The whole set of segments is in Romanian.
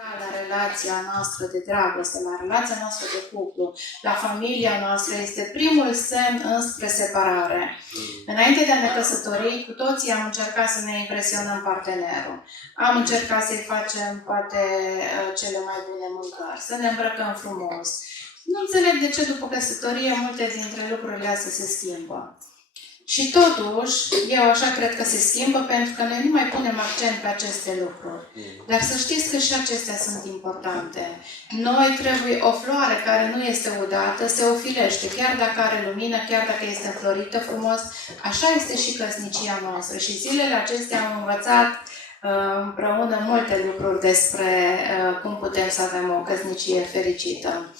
La relația noastră de dragoste, la relația noastră de cuplu, la familia noastră, este primul semn înspre separare. Înainte de a ne căsători, cu toții am încercat să ne impresionăm partenerul. Am încercat să-i facem poate cele mai bune mâncări, să ne îmbrăcăm frumos. Nu înțeleg de ce după căsătorie multe dintre lucrurile astea se schimbă. Și totuși, eu așa cred că se schimbă pentru că noi nu mai punem accent pe aceste lucruri. Dar să știți că și acestea sunt importante. Noi trebuie o floare care nu este udată, se ofilește, chiar dacă are lumină, chiar dacă este înflorită frumos. Așa este și căsnicia noastră. Și zilele acestea am învățat împreună multe lucruri despre cum putem să avem o căsnicie fericită.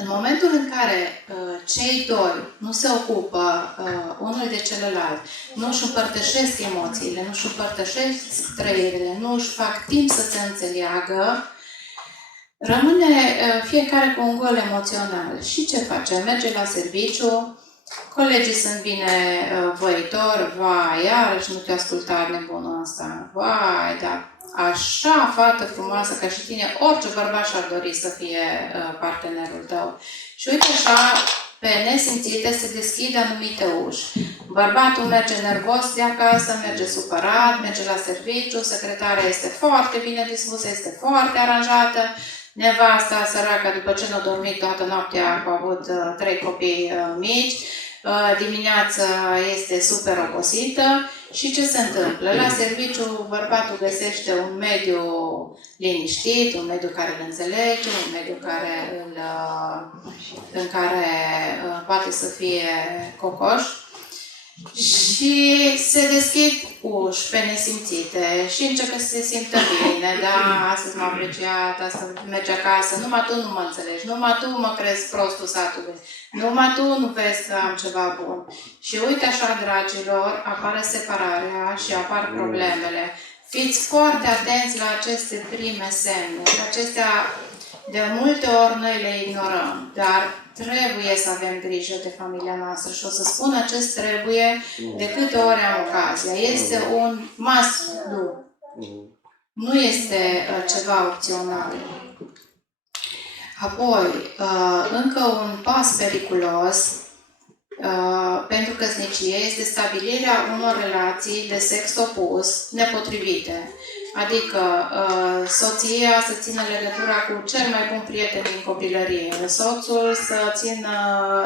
În momentul în care cei doi nu se ocupă unul de celălalt, nu își împărtășesc emoțiile, nu își împărtășesc trăirile, nu își fac timp să se înțeleagă, rămâne fiecare cu un gol emoțional. Și ce face? Merge la serviciu, colegii sunt binevoitori, vai, iarăși nu te-a ascultat nebunul ăsta, vai, da. Așa fată frumoasă ca și tine, orice bărbat și-ar dori să fie partenerul tău. Și uite așa, pe nesimțite se deschid anumite uși. Bărbatul merge nervos de acasă, merge supărat, merge la serviciu, secretarea este foarte bine dispusă, este foarte aranjată. Nevasta săracă, după ce nu a dormit toată noaptea, a avut 3 copii mici, dimineața este super obosită. Și ce se întâmplă? La serviciu, bărbatul găsește un mediu liniștit, un mediu care îl înțelege, un mediu în care poate să fie cocoș. Și se deschid uși pe nesimțite și începe să se simtă bine. Da, astăzi m-a apreciat, astăzi merge acasă, numai tu nu mă înțelegi, numai tu mă crezi prostul satului, numai tu nu vezi că am ceva bun. Și uite așa, dragilor, apare separarea și apar problemele. Fiți foarte atenți la aceste prime semne. Acestea, de multe ori, noi le ignorăm, dar trebuie să avem grijă de familia noastră. Și o să spun acest trebuie de câte ori am ocazia. Este un must do. Nu este ceva opțional. Apoi, încă un pas periculos pentru căsnicie este stabilirea unor relații de sex opus nepotrivite. Adică soția să țină legătura cu cel mai bun prieten din copilărie, soțul să țină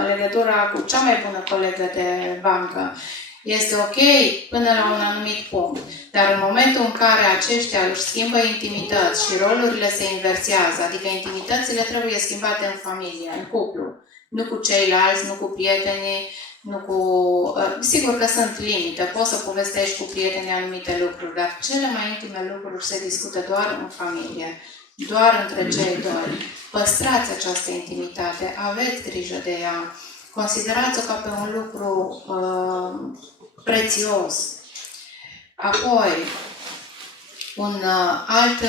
legătura cu cea mai bună colegă de bancă. Este ok până la un anumit punct, dar în momentul în care aceștia își schimbă intimități și rolurile se inversează, adică intimitățile trebuie schimbate în familie, în cuplu, nu cu ceilalți, nu cu prietenii, nu cu... Sigur că sunt limite, poți să povestești cu prietenii anumite lucruri, dar cele mai intime lucruri se discută doar în familie, doar între cei doi. Păstrați această intimitate, aveți grijă de ea, considerați-o ca pe un lucru prețios. Apoi, un alt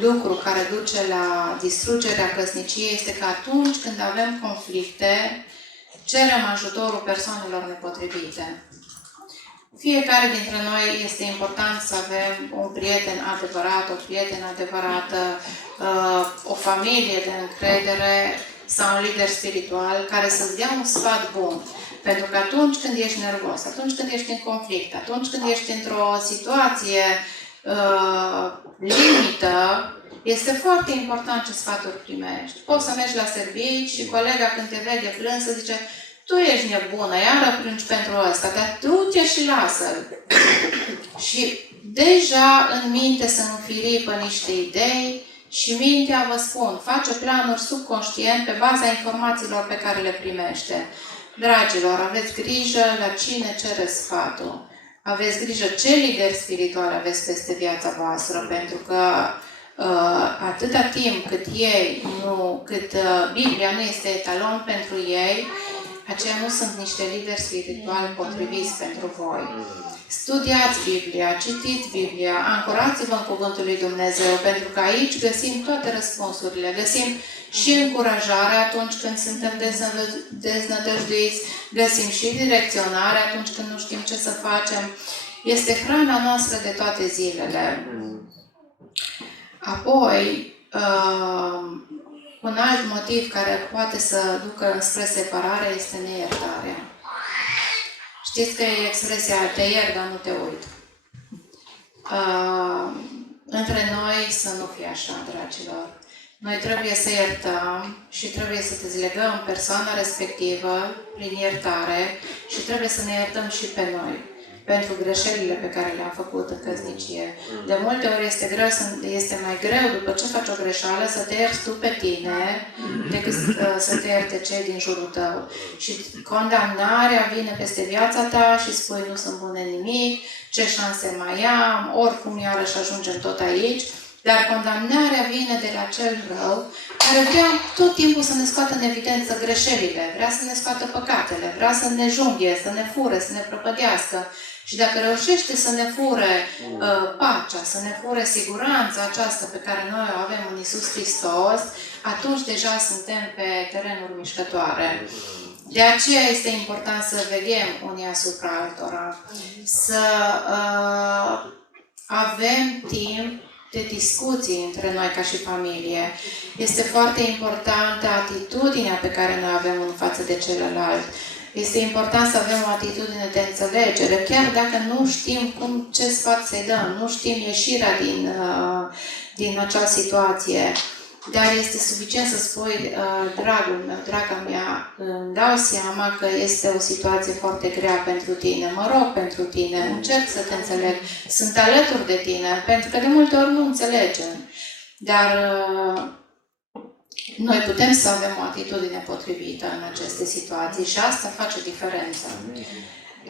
lucru care duce la distrugerea căsniciei este că atunci când avem conflicte, cerem ajutorul persoanelor nepotrivite. Fiecare dintre noi este important să avem un prieten adevărat, o prietenă adevărată, o familie de încredere sau un lider spiritual care să-ți dea un sfat bun. Pentru că atunci când ești nervos, atunci când ești în conflict, atunci când ești într-o situație limită, este foarte important ce sfaturi primești. Poți să mergi la servici și colega când te vede plâns să zice: tu ești nebună, iară plângi pentru ăsta, dar du-te și lasă-l. Și deja în minte se înfiripă niște idei și mintea, vă spun, face planuri subconștient pe baza informațiilor pe care le primește. Dragilor, aveți grijă la cine cere sfatul. Aveți grijă ce lideri spirituali aveți peste viața voastră, pentru că atâta timp cât Biblia nu este etalon pentru ei, aceia nu sunt niște lideri spirituali potriviți pentru voi. Studiați Biblia, citiți Biblia, ancorați-vă în Cuvântul lui Dumnezeu, pentru că aici găsim toate răspunsurile, găsim și încurajare atunci când suntem deznădăjduiți, găsim și direcționare atunci când nu știm ce să facem. Este hrana noastră de toate zilele. Apoi, un alt motiv care poate să ducă spre separare este neiertarea. Știți că e expresia te iert, dar nu te uit. Între noi să nu fie așa, dragilor. Noi trebuie să iertăm și trebuie să dezlegăm persoana respectivă prin iertare și trebuie să ne iertăm și pe noi pentru greșelile pe care le-am făcut în căsnicie. De multe ori este mai greu după ce faci o greșeală să te ierți tu pe tine decât să te ierte cei din jurul tău. Și condamnarea vine peste viața ta și spui nu sunt bune nimic, ce șanse mai am, oricum iarăși ajungem tot aici. Dar condamnarea vine de la cel rău, care vrea tot timpul să ne scoată în evidență greșelile, vrea să ne scoată păcatele, vrea să ne junghie, să ne fure, să ne prăpădească. Și dacă reușește să ne fure pacea, să ne fure siguranța aceasta pe care noi o avem în Iisus Hristos, atunci deja suntem pe terenuri mișcătoare. De aceea este important să veghem unii asupra altora, să avem timp de discuții între noi ca și familie. Este foarte importantă atitudinea pe care noi avem în față de celălalt. Este important să avem o atitudine de înțelegere, chiar dacă nu știm ce sfat să-i dăm, nu știm ieșirea din acea situație. Dar este suficient să spui, dragul meu, draga mea, îmi dau seama că este o situație foarte grea pentru tine, mă rog pentru tine, încerc să te înțeleg, sunt alături de tine, pentru că de multe ori nu înțelegem. Dar noi putem să avem o atitudine potrivită în aceste situații și asta face diferența.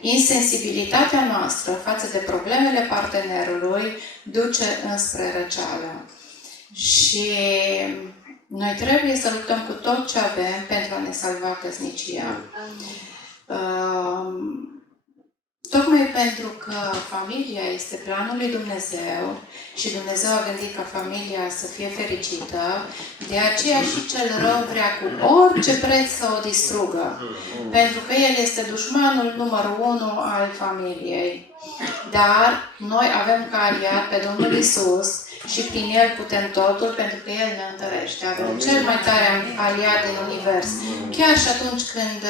Insensibilitatea noastră față de problemele partenerului duce înspre răceală. Și noi trebuie să luptăm cu tot ce avem pentru a ne salva căsnicia. Tocmai pentru că familia este planul lui Dumnezeu și Dumnezeu a gândit ca familia să fie fericită, de aceea și cel rău vrea cu orice preț să o distrugă. Pentru că el este dușmanul numărul 1 al familiei. Dar noi avem ca aliat pe Domnul Iisus și prin El putem totul, pentru că El ne întărește. Avem cel mai tare aliat din univers. Chiar și atunci când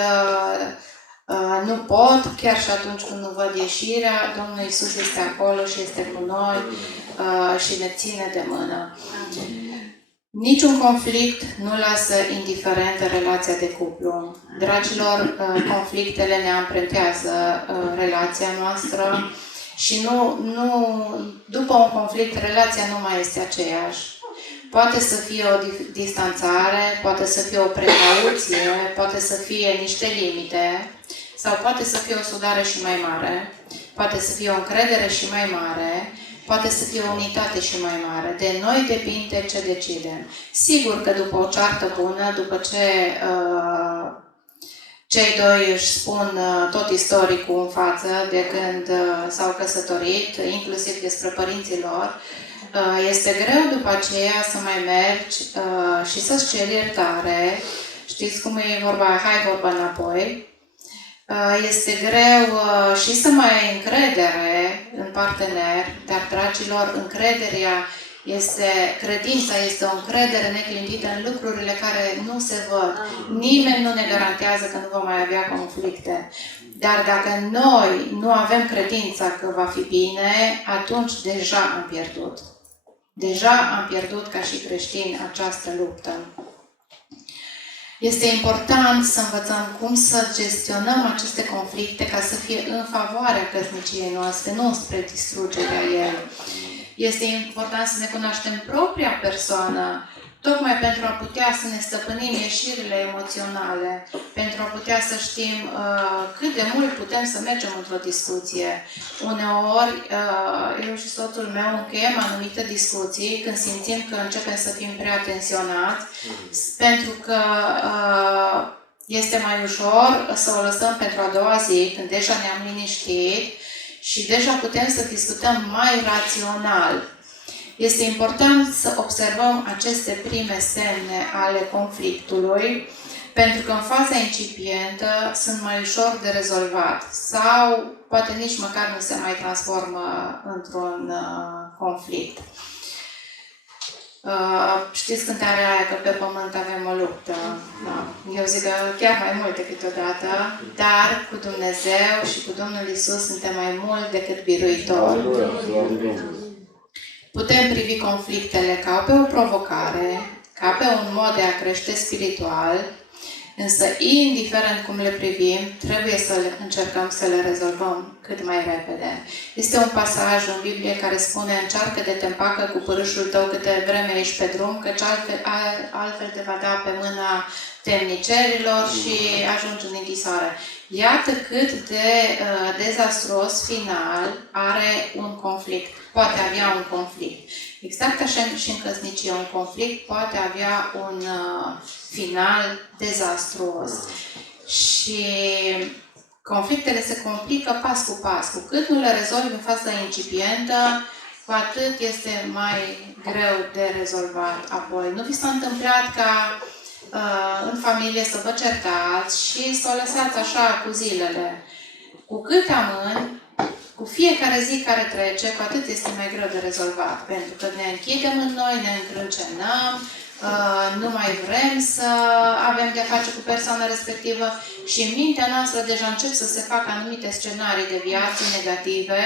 nu pot, chiar și atunci când nu văd ieșirea, Domnul Iisus este acolo și este cu noi și ne ține de mână. Niciun conflict nu lasă indiferentă relația de cuplu. Dragilor, conflictele ne amprentează relația noastră și după un conflict, relația nu mai este aceeași. Poate să fie o distanțare, poate să fie o precauție, poate să fie niște limite, sau poate să fie o sudare și mai mare, poate să fie o încredere și mai mare, poate să fie o unitate și mai mare. De noi depinde ce decidem. Sigur că după o ceartă bună, după ce cei doi își spun tot istoricul în față de când s-au căsătorit, inclusiv despre părinții lor, este greu după aceea să mai mergi și să-ți ceri iertare. Știți cum e vorba, hai vorba înapoi. Este greu și să mai ai încredere în partener, dar, dragilor, credința este o încredere neclintită în lucrurile care nu se văd. Nimeni nu ne garantează că nu vom mai avea conflicte. Dar dacă noi nu avem credința că va fi bine, atunci deja am pierdut. Deja am pierdut ca și creștini această luptă. Este important să învățăm cum să gestionăm aceste conflicte ca să fie în favoarea căsniciei noastre, nu spre distrugerea ei. Este important să ne cunoaștem propria persoană, tocmai pentru a putea să ne stăpânim ieșirile emoționale, pentru a putea să știm cât de mult putem să mergem într-o discuție. Uneori, eu și soțul meu încheiem anumite discuții când simțim că începem să fim prea tensionați, pentru că este mai ușor să o lăsăm pentru a doua zi, când deja ne-am liniștit și deja putem să discutăm mai rațional. Este important să observăm aceste prime semne ale conflictului, pentru că în faza incipientă sunt mai ușor de rezolvat sau poate nici măcar nu se mai transformă într-un conflict. Știți cântarea aia că pe pământ avem o luptă. Da. Eu zic că chiar mai mult decât odată, dar cu Dumnezeu și cu Domnul Iisus suntem mai mult decât biruitori. Putem privi conflictele ca pe o provocare, ca pe un mod de a crește spiritual, însă, indiferent cum le privim, trebuie să încercăm să le rezolvăm cât mai repede. Este un pasaj în Biblie care spune: încearcă de te împacă cu pârâșul tău câte vreme ești pe drum, căci altfel te va da pe mâna temnicerilor și ajungi în închisoare. Iată cât de dezastruos final are un conflict. Poate avea un conflict. Exact așa și în căsnicie, un conflict poate avea un final dezastruos. Și conflictele se complică pas cu pas. Cu cât nu le rezolvi în faza incipientă, cu atât este mai greu de rezolvat apoi. Nu vi s-a întâmplat ca în familie să vă certați și să o lăsați așa cu zilele? Cu cât amâni, cu fiecare zi care trece, cu atât este mai greu de rezolvat. Pentru că ne închidem în noi, ne încrâncenăm, nu mai vrem să avem de-a face cu persoana respectivă și în mintea noastră deja încep să se facă anumite scenarii de viață negative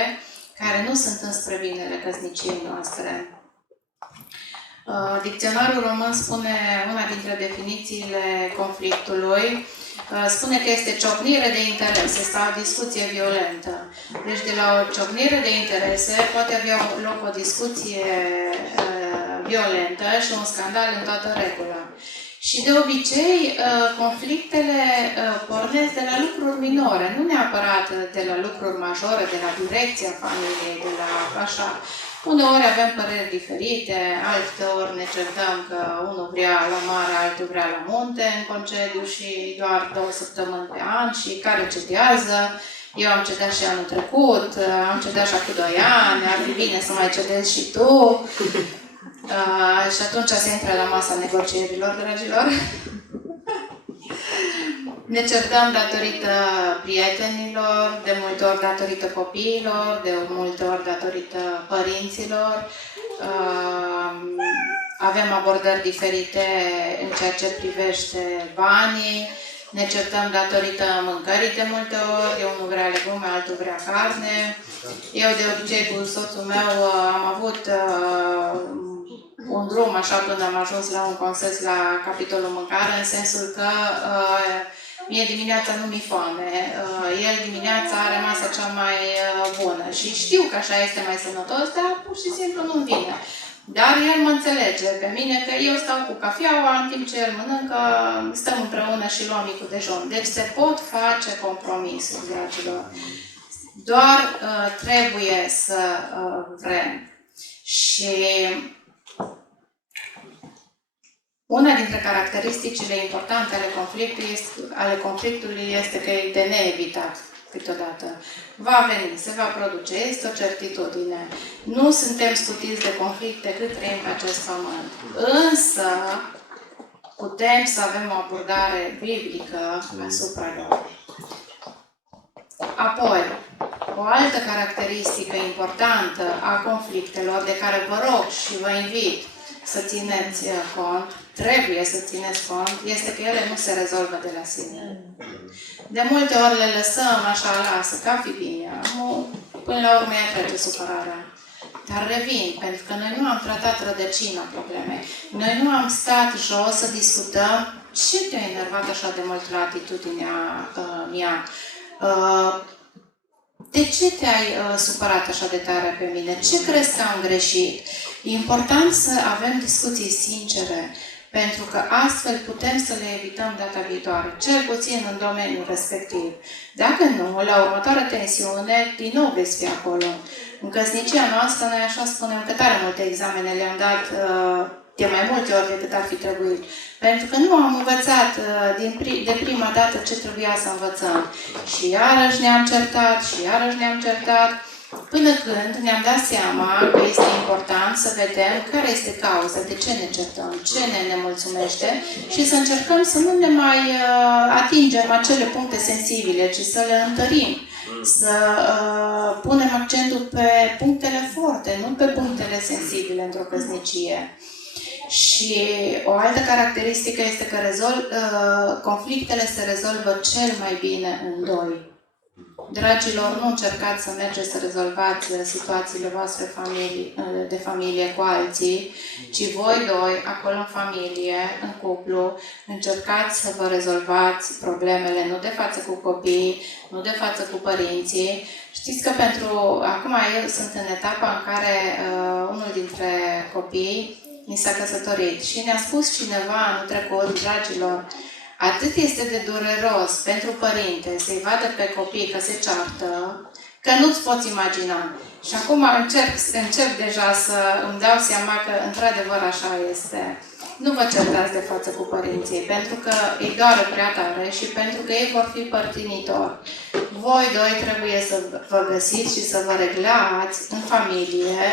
care nu sunt înspre binele căsniciei noastre. Dicționarul român spune, una dintre definițiile conflictului, spune că este ciocnire de interese sau discuție violentă. Deci de la o ciocnire de interese poate avea loc o discuție violentă și un scandal în toată regula. Și de obicei, conflictele pornesc de la lucruri minore, nu neapărat de la lucruri majore, de la direcția familiei, de la așa. Uneori avem păreri diferite, alteori ne certăm că unul vrea la mare, altul vrea la munte în concediu și doar 2 săptămâni pe an și care cedează. Eu am cedat și anul trecut, am cedat și acum 2 ani, ar fi bine să mai cedezi și tu. Și atunci se intră la masa negocierilor, dragilor. Ne certăm datorită prietenilor, de multe ori datorită copiilor, de multe ori datorită părinților. Avem abordări diferite în ceea ce privește banii. Ne certăm datorită mâncării de multe ori. Eu nu vrea legume, altul vrea carne. Eu de obicei cu soțul meu am avut un drum așa până am ajuns la un consens la capitolul mâncare, în sensul că mie dimineața nu mi-e foame, el dimineața are masa cea mai bună și știu că așa este mai sănătos, dar pur și simplu nu-mi vine. Dar el mă înțelege pe mine că eu stau cu cafeaua în timp ce el mănâncă, stăm împreună și luăm micul dejun. Deci se pot face compromisuri, dragilor. Doar trebuie să vrem. Și una dintre caracteristicile importante ale conflictului este că e de neevitat câteodată. Va veni, se va produce, este o certitudine. Nu suntem scutiți de conflicte cât trăim pe acest pământ. Însă, putem să avem o abordare biblică asupra lor. Apoi, o altă caracteristică importantă a conflictelor de care vă rog și vă invit să țineți cont, trebuie să țineți cont, este că ele nu se rezolvă de la sine. De multe ori le lăsăm așa, lasă, ca fi bine. Până la urmă ea trece supărarea. Dar revin, pentru că noi nu am tratat rădăcina problemei. Noi nu am stat jos să discutăm ce te-a enervat așa de mult la atitudinea mea. De ce te-ai supărat așa de tare pe mine? Ce crezi că am greșit? E important să avem discuții sincere, pentru că astfel putem să le evităm data viitoare, cel puțin în domeniul respectiv. Dacă nu, la următoarea tensiune, din nou veți fi acolo. În căsnicia noastră, noi așa spunem că tare multe examene le-am dat de mai multe ori decât ar fi trebuit. Pentru că nu am învățat de prima dată ce trebuia să învățăm. Și iarăși ne-am certat, și iarăși ne-am certat, până când ne-am dat seama că este important să vedem care este cauza, de ce ne certăm, ce ne nemulțumește și să încercăm să nu ne mai atingem acele puncte sensibile, ci să le întărim. Să punem accentul pe punctele forte, nu pe punctele sensibile într-o căsnicie. Și o altă caracteristică este că conflictele se rezolvă cel mai bine în doi. Dragilor, nu încercați să mergeți să rezolvați situațiile voastre de familie cu alții, ci voi doi, acolo în familie, în cuplu, încercați să vă rezolvați problemele, nu de față cu copiii, nu de față cu părinții. Știți că acum eu sunt în etapa în care unul dintre copii mi s-a căsătorit și ne-a spus cineva anul trecut, dragilor, atât este de dureros pentru părinte să-i vadă pe copii că se ceartă, că nu-ți poți imagina. Și acum încep deja să îmi dau seama că într-adevăr așa este. Nu vă certați de față cu părinții, pentru că îi doare prea tare și pentru că ei vor fi părtinitori. Voi doi trebuie să vă găsiți și să vă reglați în familie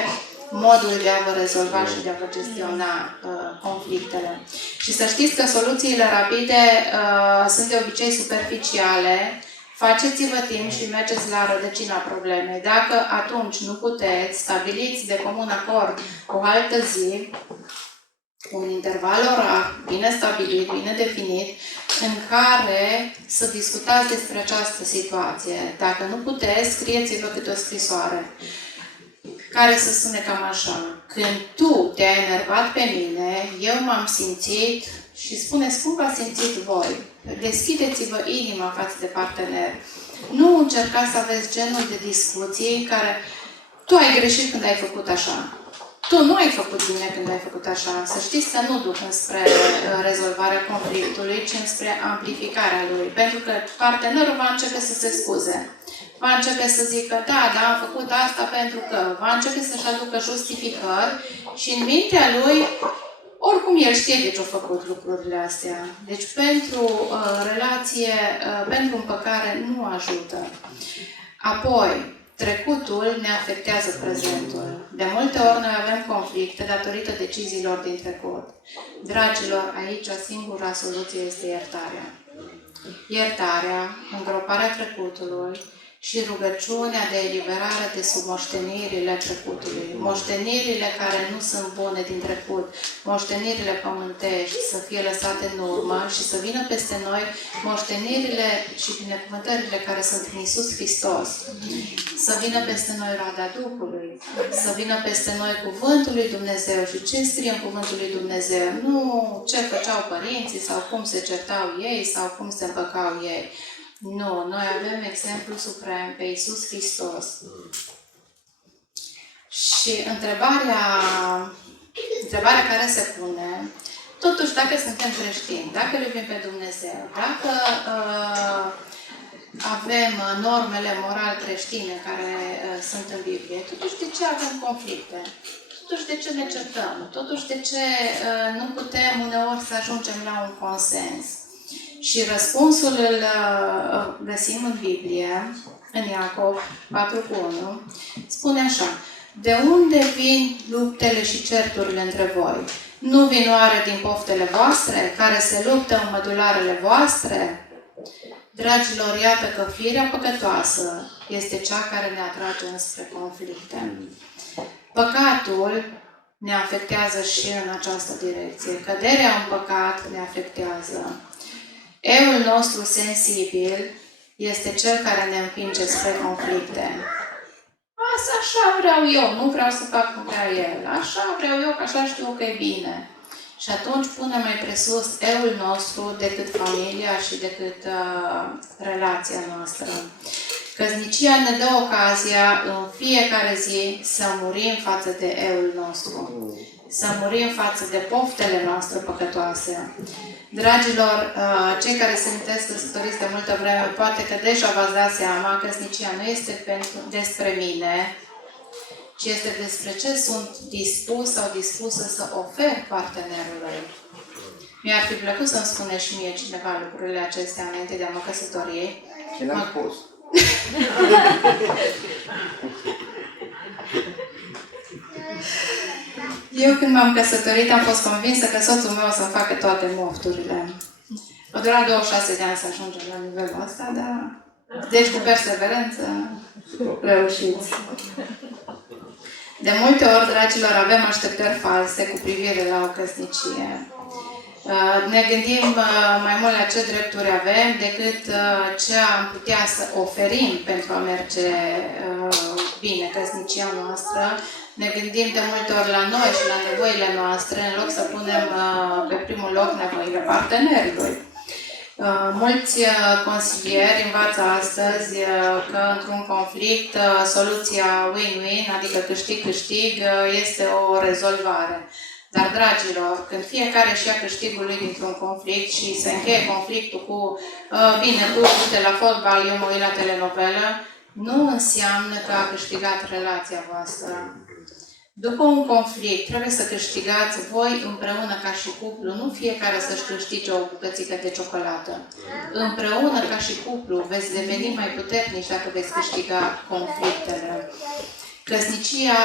modul de a vă rezolva și de a vă gestiona conflictele. Și să știți că soluțiile rapide sunt de obicei superficiale. Faceți-vă timp și mergeți la rădăcina problemei. Dacă atunci nu puteți, stabiliți de comun acord o altă zi, un interval orar bine stabilit, bine definit, în care să discutați despre această situație. Dacă nu puteți, scrieți-vă câte o scrisoare care să sune cam așa. Când tu te-ai enervat pe mine, eu m-am simțit și spuneți cum v-ați simțit voi. Deschideți-vă inima față de partener. Nu încercați să aveți genul de discuții care tu ai greșit când ai făcut așa. Tu nu ai făcut bine când ai făcut așa. Să știți că nu duc înspre rezolvarea conflictului, ci înspre amplificarea lui. Pentru că partenerul va începe să se scuze. Va începe să zică, da, am făcut asta pentru că. Va începe să-și aducă justificări și în mintea lui, oricum el știe de ce a făcut lucrurile astea. Deci pentru relație, pentru împăcare nu ajută. Apoi, trecutul ne afectează prezentul. De multe ori noi avem conflicte datorită deciziilor din trecut. Dragilor, aici singura soluție este iertarea. Iertarea, îngroparea trecutului și rugăciunea de eliberare de sub moștenirile trecutului. Moștenirile care nu sunt bune din trecut, moștenirile pământești să fie lăsate în urmă și să vină peste noi moștenirile și binecuvântările care sunt în Iisus Hristos. Să vină peste noi roada Duhului, să vină peste noi Cuvântul lui Dumnezeu. Și ce scrie în Cuvântul lui Dumnezeu? Nu ce făceau părinții sau cum se certau ei sau cum se împăcau ei. Nu, noi avem exemplul suprem pe Iisus Hristos. Și întrebarea care se pune, totuși dacă suntem creștini, dacă îl iubim pe Dumnezeu, dacă avem normele moral creștine care sunt în Biblie, totuși de ce avem conflicte? Totuși de ce ne certăm? Totuși de ce nu putem uneori să ajungem la un consens? Și răspunsul îl găsim în Biblie, în Iacov 4:1, spune așa: de unde vin luptele și certurile între voi? Nu vin oare din poftele voastre, care se luptă în mădularele voastre? Dragilor, iată că firea păcătoasă este cea care ne atrage înspre conflicte. Păcatul ne afectează și în această direcție. Căderea în păcat ne afectează. Eul nostru sensibil este cel care ne împinge spre conflicte. Asta așa vreau eu, nu vreau să fac cum vrea el. Așa vreau eu, că așa știu că e bine. Și atunci punem mai presus eul nostru decât familia și decât relația noastră. Căsnicia ne dă ocazia în fiecare zi să murim față de eul nostru. Să murim față de poftele noastre păcătoase. Dragilor, cei care se întâlnesc căsătoriți de multă vreme, poate că deja v-ați dat seama că căsnicia nu este despre mine, ci este despre ce sunt dispus sau dispusă să ofer partenerului. Mi-ar fi plăcut să-mi spune și mie cineva lucrurile acestea înainte de a mă căsători. Ce l-am spus? Eu când m-am căsătorit am fost convinsă că soțul meu o să-mi facă toate mofturile. O dura 26 de ani să ajungem la nivelul ăsta, dar... Deci cu perseverență reușiți. De multe ori, dragilor, avem așteptări false cu privire la o căsnicie. Ne gândim mai mult la ce drepturi avem decât ce am putea să oferim pentru a merge bine căsnicia noastră. Ne gândim de multe ori la noi și la nevoile noastre, în loc să punem pe primul loc nevoile partenerului. Mulți consilieri învață astăzi că într-un conflict soluția win-win, adică câștig-câștig, este o rezolvare. Dar, dragilor, când fiecare își ia câștigul lui dintr-un conflict și se încheie conflictul cu bine, tu uite la fotbal, eu mă uit la telenovelă, nu înseamnă că a câștigat relația voastră. După un conflict, trebuie să câștigați voi împreună ca și cuplu, nu fiecare să-și câștige o bucățică de ciocolată. Împreună ca și cuplu veți deveni mai puternici dacă veți câștiga conflictele. Căsnicia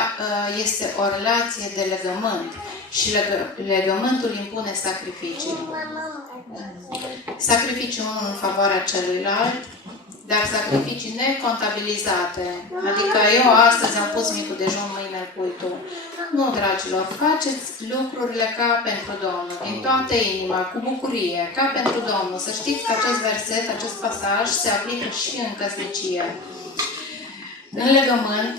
este o relație de legământ și legământul impune sacrificii. Sacrificii unul în favoarea celuilalt, dar sacrificii necontabilizate. Adică eu astăzi am pus micul dejun, mâine îl pui tu. Nu, dragilor, faceți lucrurile ca pentru Domnul, din toată inima, cu bucurie, ca pentru Domnul. Să știți că acest verset, acest pasaj se aplică și în căsnicie. În legământ,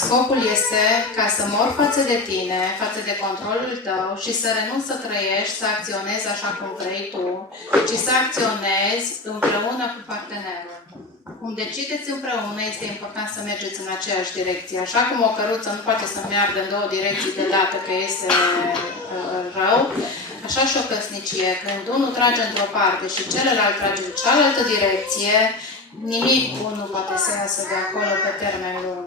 scopul este ca să mor față de tine, față de controlul tău și să renunți să trăiești, să acționezi așa cum vrei tu, ci să acționezi împreună cu partenerul. Cum decideți împreună, este important să mergeți în aceeași direcție. Așa cum o căruță nu poate să meargă în două direcții deodată, că este rău, așa și o căsnicie. Când unul trage într-o parte și celălalt trage în cealaltă direcție, nimic bun nu poate să iasă de acolo pe termen lung.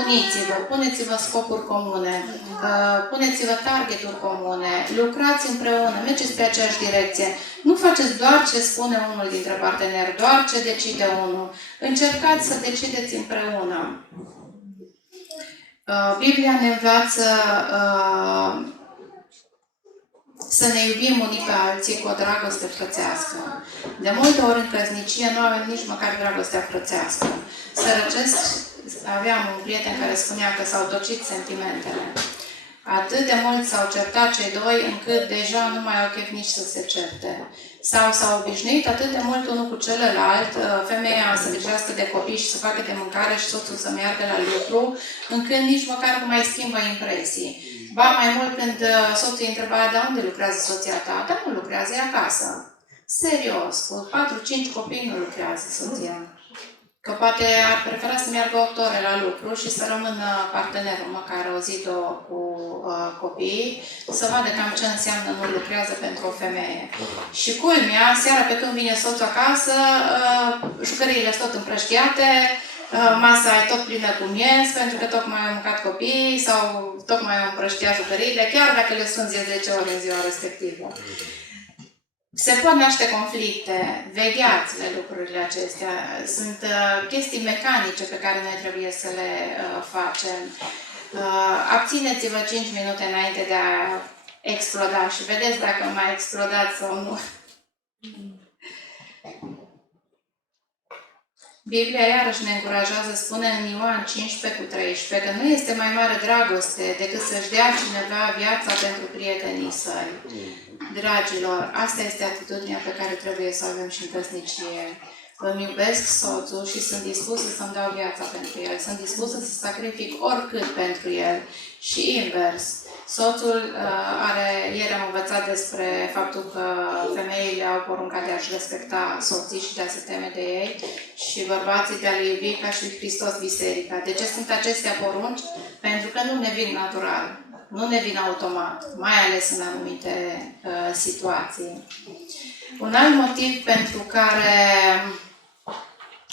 Uniți-vă, puneți-vă scopuri comune, puneți-vă targeturi comune, lucrați împreună, mergeți pe aceeași direcție. Nu faceți doar ce spune unul dintre parteneri, doar ce decide unul. Încercați să decideți împreună. Biblia ne învață să ne iubim unii pe alții cu o dragoste frățească. De multe ori în căsnicie nu avem nici măcar dragostea frățească. Sărăcesc, aveam un prieten care spunea că s-au docit sentimentele. Atât de mult s-au certat cei doi încât deja nu mai au chef nici să se certe. Sau s-au obișnuit atât de mult unul cu celălalt, femeia să grijească de copii și să facă de mâncare și soțul să meargă la lucru, încât nici măcar nu mai schimbă impresii. Ba mai mult când soțul îi întreba, de unde lucrează soția ta? Dar nu lucrează, e acasă. Serios, cu 4-5 copii nu lucrează soția. Că poate ar prefera să meargă 8 ore la lucru și să rămână partenerul măcar o zi, două cu copiii, să vadă cam ce înseamnă nu lucrează pentru o femeie. Și culmea, seara pe când vine soțul acasă, jucăriile sunt tot împrăștiate, masa e tot plină cu miez, pentru că tocmai au mâncat copiii sau tocmai au împrăștiat jucăriile, chiar dacă le sunt 10 ore în ziua respectivă. Se pot naște conflicte, vegheați la lucrurile acestea. Sunt chestii mecanice pe care noi trebuie să le facem. Abțineți-vă 5 minute înainte de a exploda și vedeți dacă mai explodați sau nu. Biblia iarăși ne încurajează, spune în Ioan 15:13, că nu este mai mare dragoste decât să-și dea cineva viața pentru prietenii săi. Dragilor, asta este atitudinea pe care trebuie să o avem și în căsnicie. Îmi iubesc soțul și sunt dispusă să-mi dau viața pentru el. Sunt dispusă să sacrific oricât pentru el. Și invers. Soțul ieri am învățat despre faptul că femeile au porunca de a-și respecta soții și de a se teme de ei și bărbații de a le iubi ca și Hristos biserica. De ce sunt acestea porunci? Pentru că nu ne vin natural, nu ne vin automat, mai ales în anumite situații. Un alt motiv pentru care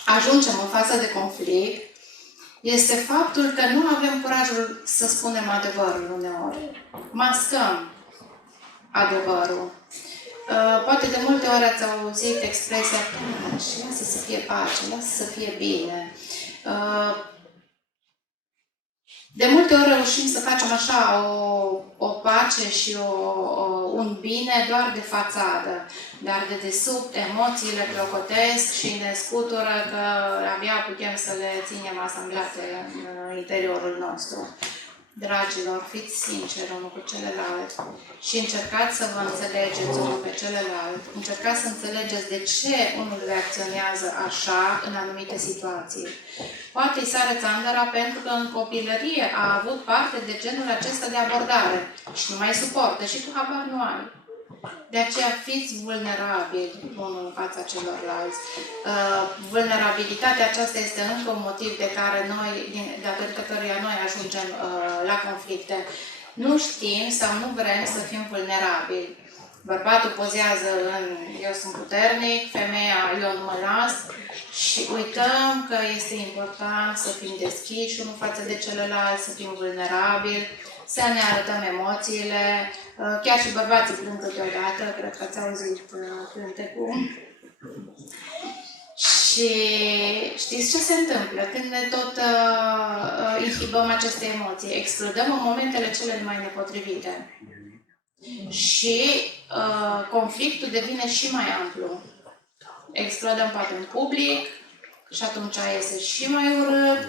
ajungem în față de conflict este faptul că nu avem curajul să spunem adevărul uneori. Mascăm adevărul. Poate de multe ori ați auzit expresia și lasă să fie pace, lasă să fie bine. De multe ori reușim să facem așa o pace și un bine doar de fațadă, dar de desubt emoțiile clocotesc și ne scutură că abia putem să le ținem asamblate în interiorul nostru. Dragilor, fiți sinceri unul cu celălalt și încercați să vă înțelegeți unul pe celălalt. Încercați să înțelegeți de ce unul reacționează așa în anumite situații. Poate îi sare țandăra pentru că în copilărie a avut parte de genul acesta de abordare și nu mai suportă și tu habar nu ai. De aceea fiți vulnerabili unul în fața celorlalți. Vulnerabilitatea aceasta este încă un motiv de care noi, datorită căruia noi ajungem la conflicte. Nu știm sau nu vrem să fim vulnerabili. Bărbatul pozează în eu sunt puternic, femeia eu nu mă las și uităm că este important să fim deschiși unul față de celălalt, să fim vulnerabili, să ne arătăm emoțiile. Chiar și bărbații plâng câteodată, cred că ați auzit cântecul. Și știți ce se întâmplă? Când ne tot inhibăm aceste emoții, explodăm în momentele cele mai nepotrivite. Și conflictul devine și mai amplu. Explodăm poate în public și atunci este și mai urât.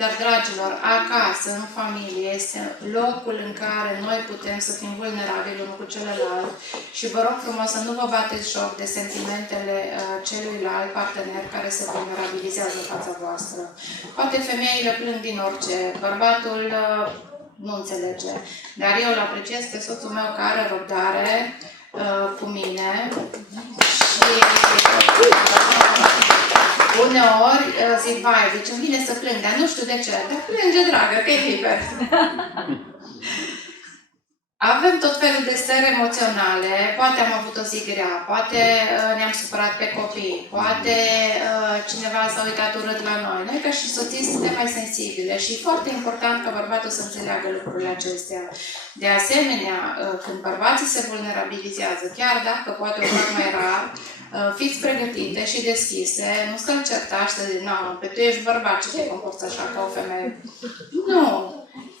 Dar, dragilor, acasă, în familie, este locul în care noi putem să fim vulnerabili unul cu celălalt și vă rog frumos să nu vă bateți joc de sentimentele celuilalt partener care se vulnerabilizează în fața voastră. Poate femeile plâng din orice, bărbatul nu înțelege, dar eu îl apreciez pe soțul meu care are răbdare cu mine și uneori zic, vai, deci îmi vine să plâng, dar nu știu de ce. Dar plânge, dragă, că e liber. Avem tot felul de stări emoționale, poate am avut o zi grea, poate ne-am supărat pe copii, poate cineva s-a uitat urât la noi. Noi ca și soții suntem mai sensibile și e foarte important ca bărbatul să înțeleagă lucrurile acestea. De asemenea, când bărbații se vulnerabilizează, chiar dacă poate o fac mai rar, fiți pregătite și deschise, nu să-l certați, să zic, nu, pe tu ești bărbat, ce te comporți așa ca o femeie? Nu!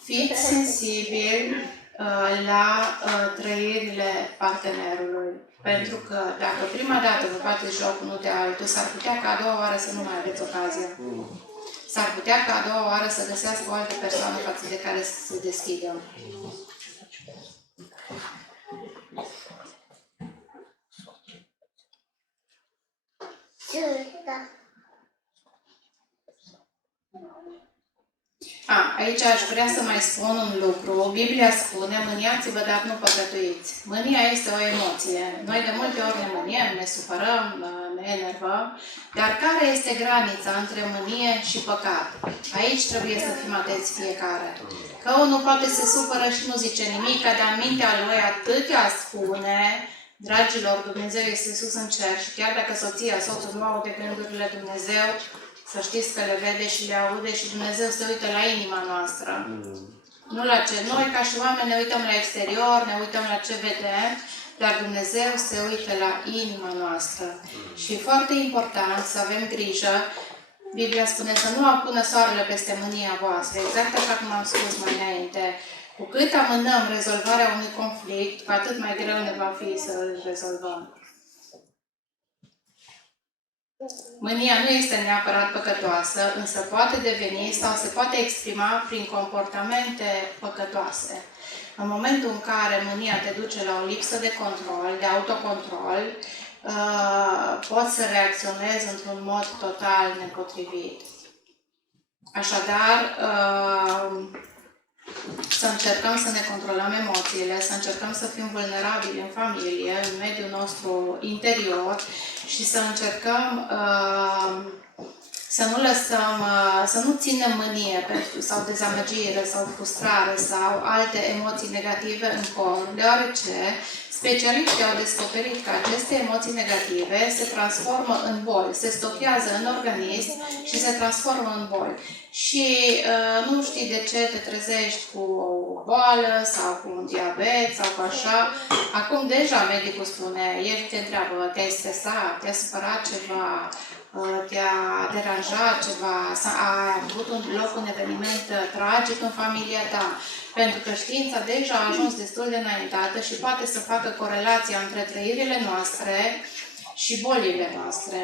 Fiți sensibili la trăirile partenerului. Pentru că dacă prima dată vă bateți joc unul de altul, s-ar putea ca a doua oară să nu mai aveți ocazia. S-ar putea ca a doua oară să găsească o altă persoană față de care să se deschidă. Aici aș vrea să mai spun un lucru. Biblia spune, mâniați-vă, dar nu păcătuiți. Mânia este o emoție. Noi de multe ori ne mâniem, ne supărăm, ne enervăm, dar care este granița între mânie și păcat? Aici trebuie să fim atenți fiecare. Că unul poate se supără și nu zice nimic, dar mintea lui atâtea spune. Dragilor, Dumnezeu este sus în cer și chiar dacă soția, soțul nu aude gândurile Dumnezeu, să știți că le vede și le aude și Dumnezeu se uită la inima noastră. Nu la ce noi, ca și oameni, ne uităm la exterior, ne uităm la ce vedem, dar Dumnezeu se uită la inima noastră. Și e foarte important să avem grijă. Biblia spune să nu apună soarele peste mânia voastră, exact așa cum am spus mai înainte. Cu cât amânăm rezolvarea unui conflict, cu atât mai greu ne va fi să îl rezolvăm. Mânia nu este neapărat păcătoasă, însă poate deveni sau se poate exprima prin comportamente păcătoase. În momentul în care mânia te duce la o lipsă de control, de autocontrol, poți să reacționezi într-un mod total nepotrivit. Așadar, să încercăm să ne controlăm emoțiile, să încercăm să fim vulnerabili în familie, în mediul nostru interior și să încercăm să nu lăsăm, să nu ținem mânie sau dezamăgire sau frustrare sau alte emoții negative în corp, deoarece specialiștii au descoperit că aceste emoții negative se transformă în boli, se stochează în organism și se transformă în boli. Și nu știi de ce te trezești cu o boală sau cu un diabet sau cu așa. Acum deja medicul spune, el te întreabă, te-ai stresat, te-a supărat ceva, te-a deranjat ceva, a avut un eveniment tragic în familia ta. Pentru că știința deja a ajuns destul de înaintată și poate să facă corelația între trăirile noastre și bolile noastre.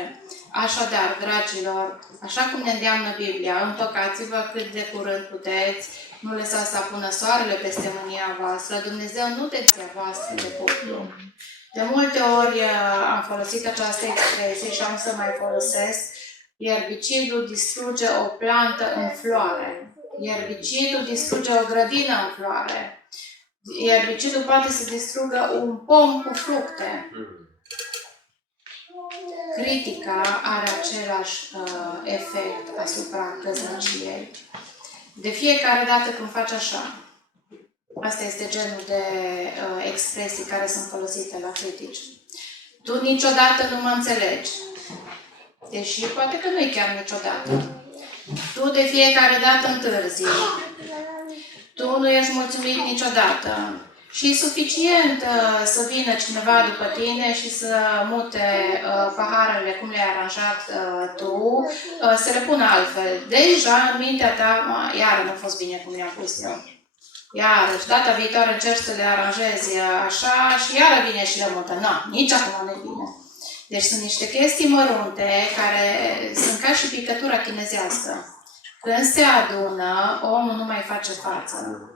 Așadar, dragilor, așa cum ne îndeamnă Biblia, împăcați-vă cât de curând puteți, Nu lăsați să apună soarele peste mânia voastră. Dumnezeu nu decizia voastră de cuplu. De multe ori am folosit această expresie și am să mai folosesc. Ierbicidul distruge o plantă în floare. Ierbicidul distruge o grădină în floare. Ierbicidul poate să distrugă un pom cu fructe. Critica are același efect asupra căsniciei. De fiecare dată când faci așa, asta este genul de expresii care sunt folosite la critici. Tu niciodată nu mă înțelegi. Deși poate că nu e chiar niciodată. Tu de fiecare dată întârzi. Tu nu ești mulțumit niciodată. Și e suficient să vină cineva după tine și să mute paharele cum le-ai aranjat tu, să le pună altfel. Deja în mintea ta, iară nu a fost bine cum le-am pus eu. Iarăși, data viitoare încerci să le aranjezi așa și iară vine și le mută. Nu, nici acum nu e bine. Deci sunt niște chestii mărunte care sunt ca și picătura chinezească. Când se adună, omul nu mai face față.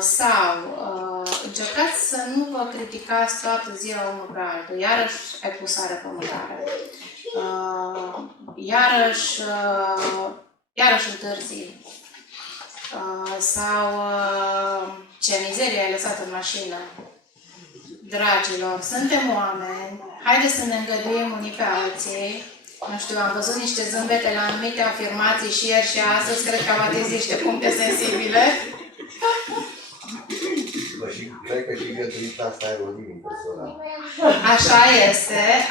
Sau încercați să nu vă criticați toată ziua unul pe altul. Iarăși ai pus sare pe mâncare. Iarăși întârzi. Sau ce mizerie ai lăsat în mașină. Dragilor, suntem oameni. Haideți să ne îngăduim unii pe alții. Nu știu, am văzut niște zâmbete la anumite afirmații și ieri și astăzi. Cred că am atins niște puncte sensibile. Și cred că și gătuita asta ai o limbi personal.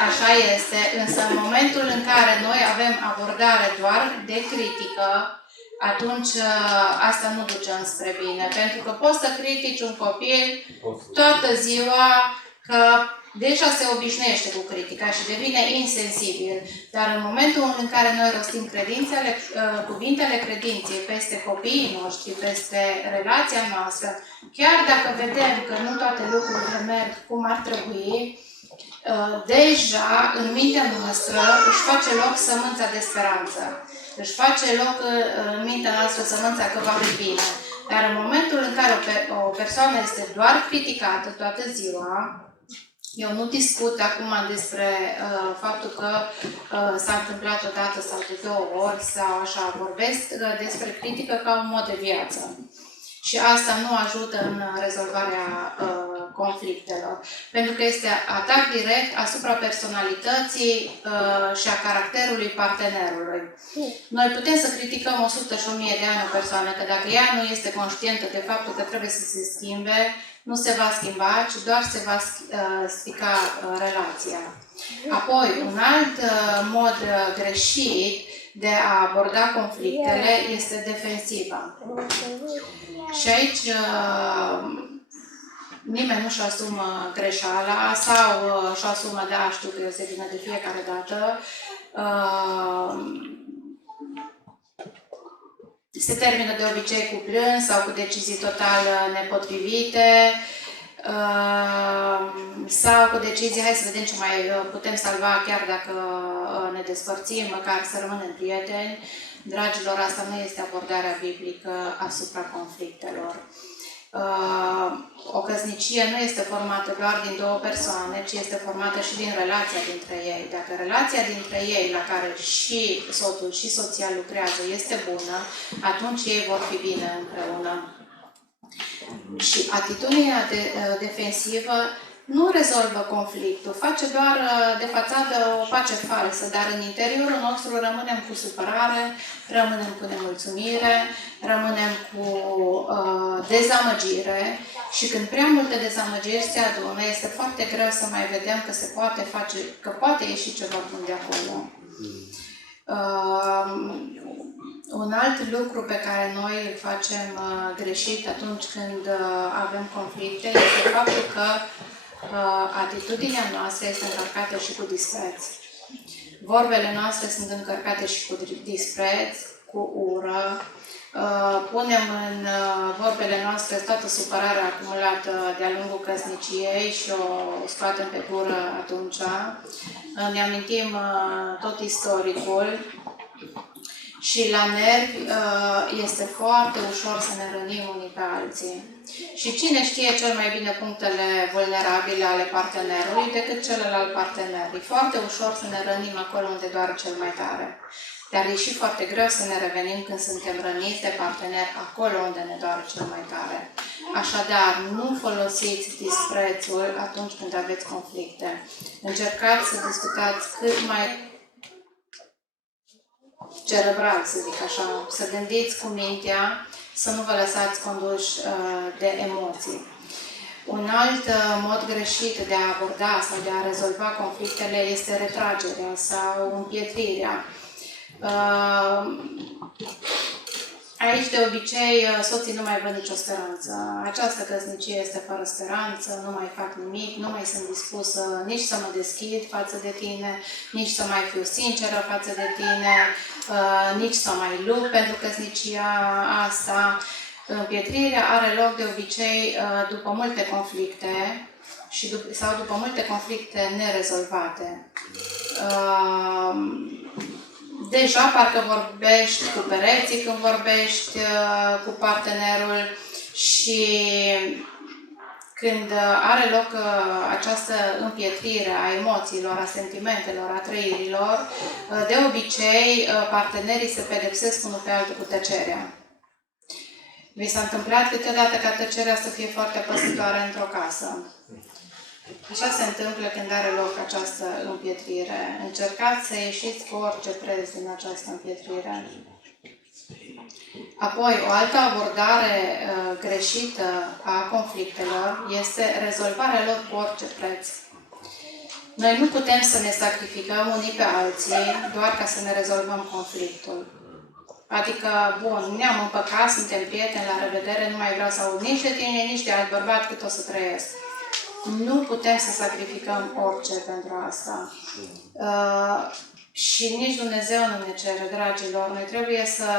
Așa este, însă în momentul în care noi avem abordare doar de critică, atunci asta nu duce înspre bine. Pentru că poți să critici un copil toată ziua, că deja se obișnuiește cu critica și devine insensibil. Dar în momentul în care noi rostim cuvintele credinței peste copiii noștri, peste relația noastră, chiar dacă vedem că nu toate lucrurile merg cum ar trebui, deja în mintea noastră își face loc sămânța de speranță. Își face loc în mintea noastră sămânța că va fi bine. Dar în momentul în care o persoană este doar criticată toată ziua, eu nu discut acum despre faptul că s-a întâmplat odată sau de 2 ori sau așa. Vorbesc despre critică ca un mod de viață. Și asta nu ajută în rezolvarea conflictelor. Pentru că este atac direct asupra personalității și a caracterului partenerului. Noi putem să criticăm 100 și 1000 de ani o persoană, că dacă ea nu este conștientă de faptul că trebuie să se schimbe, nu se va schimba, ci doar se va strica relația. Apoi, un alt mod greșit de a aborda conflictele este defensiva. Și aici nimeni nu-și asumă greșeala sau își asumă, da, știu că este vină de fiecare dată. Se termină de obicei cu plâns sau cu decizii total nepotrivite sau cu decizii, hai să vedem ce mai putem salva chiar dacă ne despărțim, măcar să rămânem prieteni. Dragilor, asta nu este abordarea biblică asupra conflictelor. O căsnicie nu este formată doar din 2 persoane, ci este formată și din relația dintre ei. Dacă relația dintre ei, la care și soțul și soția lucrează, este bună, atunci ei vor fi bine împreună. Și atitudinea defensivă nu rezolvă conflictul, face doar de fațadă o pace falsă, dar în interiorul nostru rămânem cu supărare, rămânem cu nemulțumire, rămânem cu dezamăgire și când prea multe dezamăgiri se adună, este foarte greu să mai vedem că se poate face, că poate ieși ceva bun de acolo. Un alt lucru pe care noi îl facem greșit atunci când avem conflicte este faptul că atitudinea noastră este încărcată și cu dispreț. Vorbele noastre sunt încărcate și cu dispreț, cu ură. Punem în vorbele noastre toată supărarea acumulată de-a lungul căsniciei și o scoatem pe gură atunci. Ne amintim tot istoricul și la nervi este foarte ușor să ne rănim unii pe alții. Și cine știe cel mai bine punctele vulnerabile ale partenerului decât celălalt partener. E foarte ușor să ne rănim acolo unde doare cel mai tare. Dar e și foarte greu să ne revenim când suntem răniți de partener acolo unde ne doare cel mai tare. Așadar, nu folosiți disprețul atunci când aveți conflicte. Încercați să discutați cât mai cerebral, să zic așa, să gândiți cu mintea, să nu vă lăsați conduși de emoții. Un alt mod greșit de a aborda sau de a rezolva conflictele este retragerea sau împietrirea. Aici, de obicei, soții nu mai văd nicio speranță. Această căsnicie este fără speranță, nu mai fac nimic, nu mai sunt dispusă nici să mă deschid față de tine, nici să mai fiu sinceră față de tine, nici să mai lupt pentru căsnicia asta. Împietrirea are loc de obicei după multe conflicte sau după multe conflicte nerezolvate. Deja parcă vorbești cu pereții când vorbești cu partenerul și când are loc această împietrire a emoțiilor, a sentimentelor, a trăirilor, de obicei partenerii se pedepsesc unul pe altul cu tăcerea. Vi s-a întâmplat câteodată ca tăcerea să fie foarte apăsătoare într-o casă. Așa se întâmplă când are loc această împietrire. Încercați să ieșiți cu orice preț din această împietrire. Apoi, o altă abordare greșită a conflictelor este rezolvarea lor cu orice preț. Noi nu putem să ne sacrificăm unii pe alții doar ca să ne rezolvăm conflictul. Adică, bun, ne-am împăcat, suntem prieteni, la revedere, nu mai vreau să aud nici de tine, nici de alt bărbat cât o să trăiesc. Nu putem să sacrificăm orice pentru asta. Și nici Dumnezeu nu ne cere, dragilor. Noi trebuie să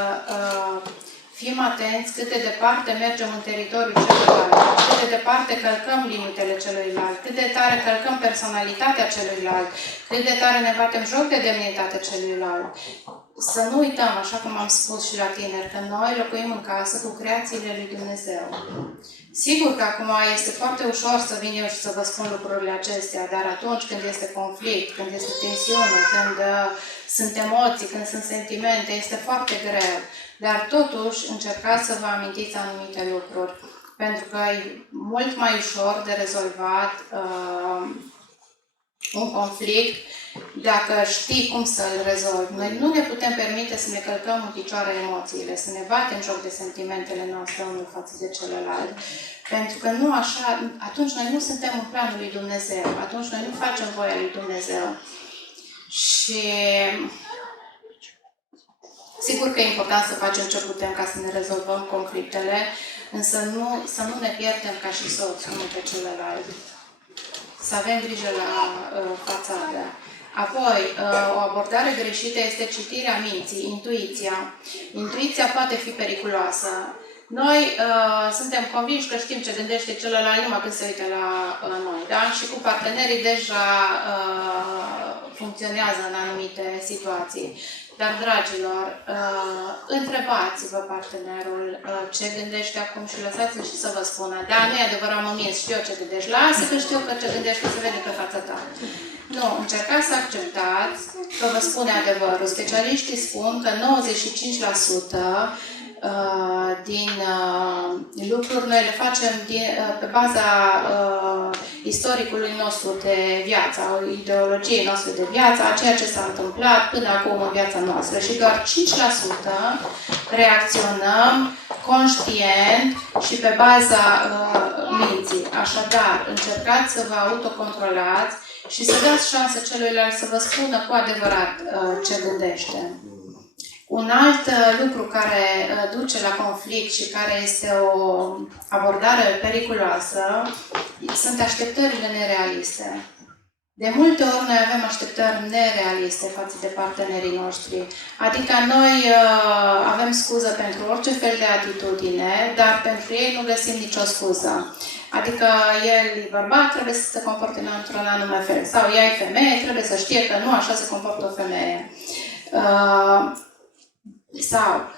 fim atenți cât de departe mergem în teritoriul celuilalt, cât de departe călcăm limitele celuilalt, cât de tare călcăm personalitatea celuilalt, cât de tare ne batem joc de demnitatea celuilalt. Să nu uităm, așa cum am spus și la tineri, că noi locuim în casă cu creațiile lui Dumnezeu. Sigur că acum este foarte ușor să vin eu și să vă spun lucrurile acestea, dar atunci când este conflict, când este tensiune, când sunt emoții, când sunt sentimente, este foarte greu. Dar totuși încercați să vă amintiți anumite lucruri, pentru că e mult mai ușor de rezolvat un conflict dacă știi cum să-l rezolvi. Noi nu ne putem permite să ne călcăm în picioare emoțiile, să ne batem joc de sentimentele noastre unul față de celălalt. Pentru că nu așa, atunci noi nu suntem în planul lui Dumnezeu, atunci noi nu facem voia lui Dumnezeu. Și sigur că e important să facem ce putem ca să ne rezolvăm conflictele, însă să nu ne pierdem ca și soți unul pe celălalt. Să avem grijă la fațadă. Apoi, o abordare greșită este citirea minții, intuiția. Intuiția poate fi periculoasă. Noi suntem convinși că știm ce gândește celălalt numai când se uită la noi, da? Și cu partenerii deja funcționează în anumite situații. Dar, dragilor, întrebați-vă partenerul ce gândește acum și lăsați-l și să vă spună. Da, nu e adevărat, mă minți, știu eu ce gândești. Lasă că știu că ce gândești, că se vede pe fața ta. Nu, încercați să acceptați că vă spune adevărul. Specialiștii spun că 95% din lucruri noi le facem pe baza istoricului nostru de viață, ideologiei noastre de viață, a ceea ce s-a întâmplat până acum în viața noastră. Și doar 5% reacționăm conștient și pe baza minții. Așadar, încercați să vă autocontrolați și să dați șanse celuilalt să vă spună cu adevărat ce gândește. Un alt lucru care duce la conflict și care este o abordare periculoasă sunt așteptările nerealiste. De multe ori noi avem așteptări nerealiste față de partenerii noștri. Adică noi avem scuză pentru orice fel de atitudine, dar pentru ei nu găsim nicio scuză. Adică el e bărbat, trebuie să se comporte într-un anume fel. Sau ea e femeie, trebuie să știe că nu așa se comportă o femeie. sau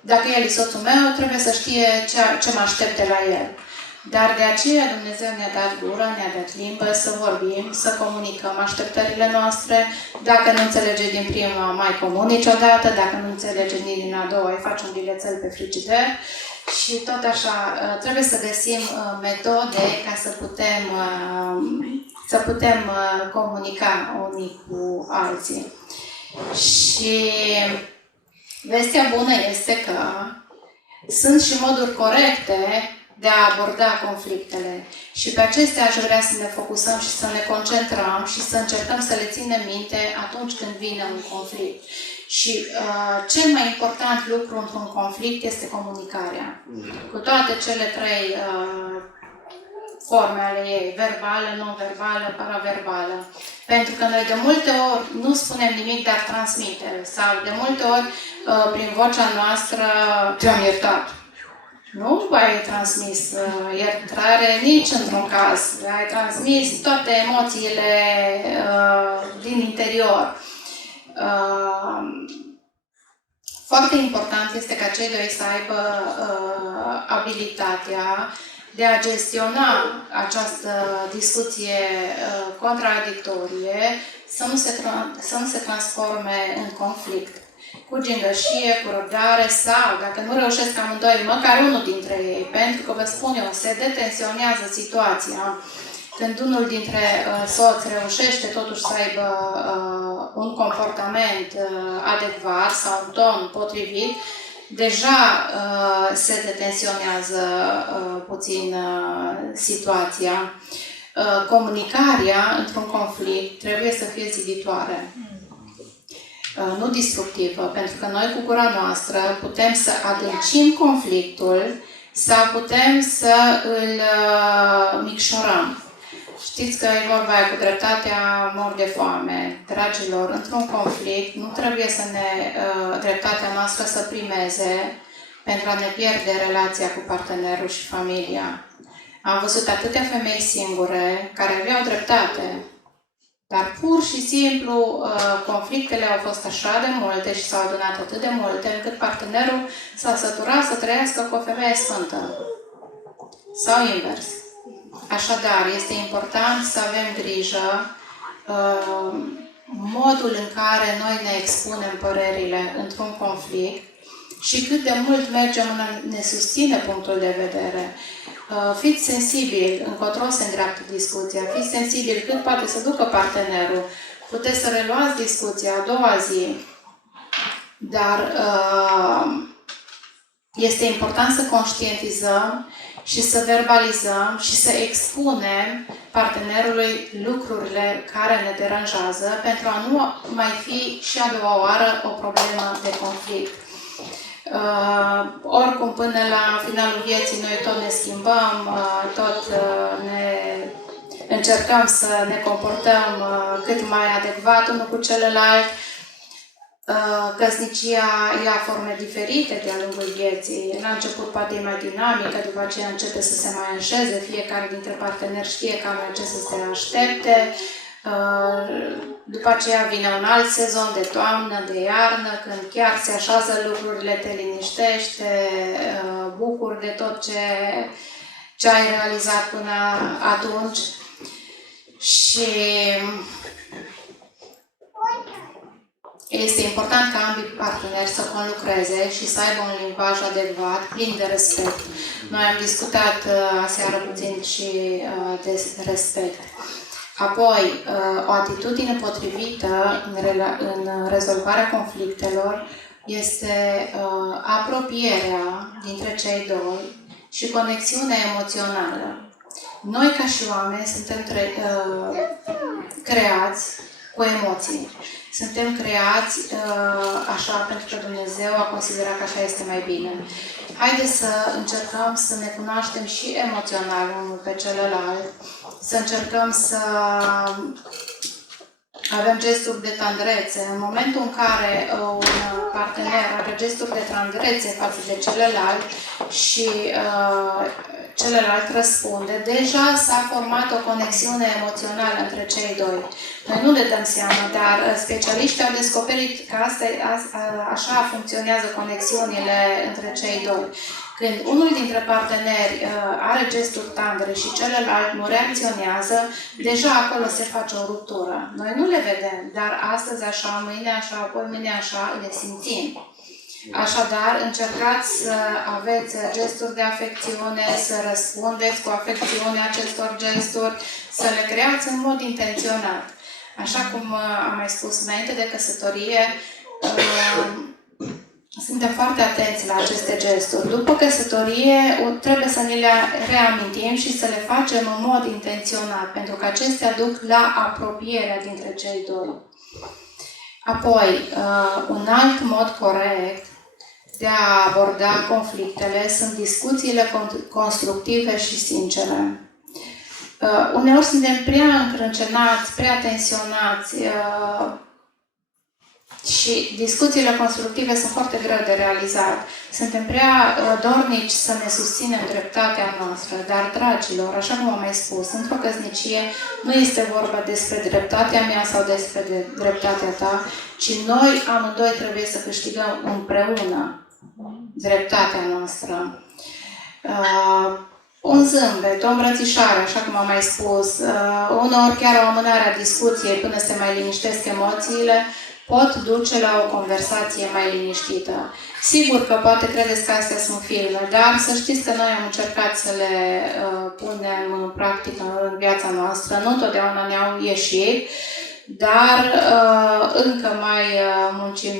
dacă el e soțul meu, trebuie să știe ce mă aștept de la el. Dar de aceea Dumnezeu ne-a dat gură, ne-a dat limbă să vorbim, să comunicăm așteptările noastre. Dacă nu înțelege din prima, mai comunici odată, dacă nu înțelege din a doua, îi faci un bilețel pe frigider. Și tot așa, trebuie să găsim metode ca să putem comunica unii cu alții. Și vestea bună este că sunt și moduri corecte de a aborda conflictele. Și pe acestea aș vrea să ne focusăm și să ne concentrăm și să încercăm să le ținem minte atunci când vine un conflict. Și cel mai important lucru într-un conflict este comunicarea. Cu toate cele trei forme ale ei, verbală, non-verbală, paraverbală. Pentru că noi de multe ori nu spunem nimic, dar transmitem. Sau de multe ori, prin vocea noastră, te-am iertat. Nu ai transmis iertare nici într-un caz. Ai transmis toate emoțiile din interior. Foarte important este ca cei doi să aibă abilitatea de a gestiona această discuție contradictorie, să nu se transforme în conflict. Cu gingășie, cu răbdare sau, dacă nu reușesc amândoi, măcar unul dintre ei, pentru că, vă spun eu, se detensionează situația. Când unul dintre soți reușește totuși să aibă un comportament adecvat sau un ton potrivit, deja se detensionează puțin situația. Comunicarea într-un conflict trebuie să fie ziditoare, nu destructivă, pentru că noi cu gura noastră putem să adâncim conflictul sau putem să îl micșorăm. Știți că e vorba aia cu dreptatea mor de foame. Dragilor, într-un conflict nu trebuie să dreptatea noastră să primeze pentru a ne pierde relația cu partenerul și familia. Am văzut atâtea femei singure care aveau dreptate, dar pur și simplu conflictele au fost așa de multe și s-au adunat atât de multe încât partenerul s-a săturat să trăiască cu o femeie sfântă. Sau invers. Așadar, este important să avem grijă modul în care noi ne expunem părerile într-un conflict și cât de mult mergem în a ne susține punctul de vedere. Fiți sensibili încotro se îndreaptă discuția, fiți sensibili cât poate să ducă partenerul. Puteți să reluați discuția a doua zi, dar este important să conștientizăm și să verbalizăm și să expunem partenerului lucrurile care ne deranjează pentru a nu mai fi și a doua oară o problemă de conflict. Oricum, până la finalul vieții, noi tot ne schimbăm, tot ne încercăm să ne comportăm cât mai adecvat unul cu celălalt. Căsnicia ia forme diferite de-a lungul vieții. La început poate e mai dinamică, după aceea începe să se mai înșeze, fiecare dintre parteneri știe cam la ce să se aștepte. După aceea vine un alt sezon de toamnă, de iarnă, când chiar se așează lucrurile, te liniștești, te bucuri de tot ce ai realizat până atunci. Și este important ca ambii parteneri să conlucreze și să aibă un limbaj adecvat, plin de respect. Noi am discutat aseară puțin și de respect. Apoi, o atitudine potrivită în rezolvarea conflictelor este apropierea dintre cei doi și conexiunea emoțională. Noi, ca și oameni, suntem creați cu emoții. Suntem creați așa pentru că Dumnezeu a considerat că așa este mai bine. Haideți să încercăm să ne cunoaștem și emoțional unul pe celălalt, să încercăm să avem gesturi de tandrețe. În momentul în care un partener are gesturi de tandrețe față de celălalt și celălalt răspunde, deja s-a format o conexiune emoțională între cei doi. Noi nu ne dăm seama, dar specialiștii au descoperit că așa funcționează conexiunile între cei doi. Când unul dintre parteneri are gesturi tandre și celălalt nu reacționează, deja acolo se face o ruptură. Noi nu le vedem, dar astăzi așa, mâine așa, apoi mâine așa, le simțim. Așadar, încercați să aveți gesturi de afecțiune, să răspundeți cu afecțiune acestor gesturi, să le creați în mod intenționat. Așa cum am mai spus înainte de căsătorie, suntem foarte atenți la aceste gesturi. După căsătorie, trebuie să ne le reamintim și să le facem în mod intenționat, pentru că acestea duc la apropierea dintre cei doi. Apoi, un alt mod corect de a aborda conflictele sunt discuțiile constructive și sincere. Uneori suntem prea încrâncenați, prea tensionați și discuțiile constructive sunt foarte greu de realizat. Suntem prea dornici să ne susținem dreptatea noastră, dar, dragilor, așa cum am mai spus, într-o căsnicie nu este vorba despre dreptatea mea sau despre dreptatea ta, ci noi amândoi trebuie să câștigăm împreună dreptatea noastră. Un zâmbet, o îmbrățișare, așa cum am mai spus, uneori chiar o amânare a discuției până se mai liniștesc emoțiile, pot duce la o conversație mai liniștită. Sigur că poate credeți că astea sunt filme, dar să știți că noi am încercat să le punem în practică în viața noastră. Nu totdeauna ne-au ieșit, dar încă mai muncim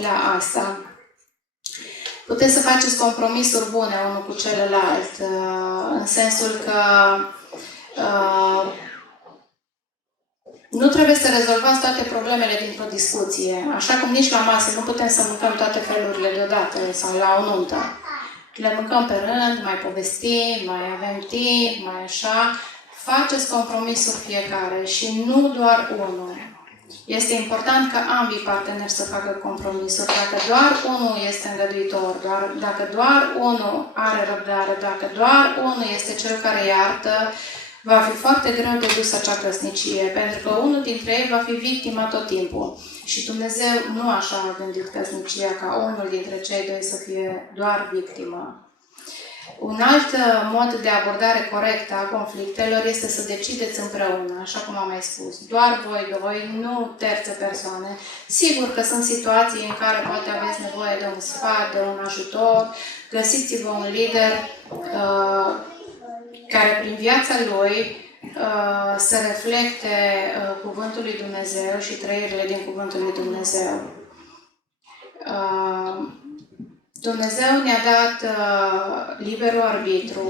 la asta. Puteți să faceți compromisuri bune unul cu celălalt, în sensul că nu trebuie să rezolvați toate problemele dintr-o discuție. Așa cum nici la masă nu putem să mâncăm toate felurile deodată sau la o nuntă. Le mâncăm pe rând, mai povestim, mai avem timp, mai așa. Faceți compromisuri fiecare și nu doar unul. Este important ca ambii parteneri să facă compromisuri. Dacă doar unul este îngăduitor, dacă doar unul are răbdare, dacă doar unul este cel care iartă, va fi foarte greu de dus acea căsnicie, pentru că unul dintre ei va fi victima tot timpul. Și Dumnezeu nu așa a gândit căsnicia, ca unul dintre cei doi să fie doar victimă. Un alt mod de abordare corectă a conflictelor este să decideți împreună, așa cum am mai spus. Doar voi doi, nu terțe persoane. Sigur că sunt situații în care poate aveți nevoie de un sfat, de un ajutor. Găsiți-vă un lider care prin viața lui să reflecte Cuvântul lui Dumnezeu și trăirile din Cuvântul lui Dumnezeu. Dumnezeu ne-a dat liberul arbitru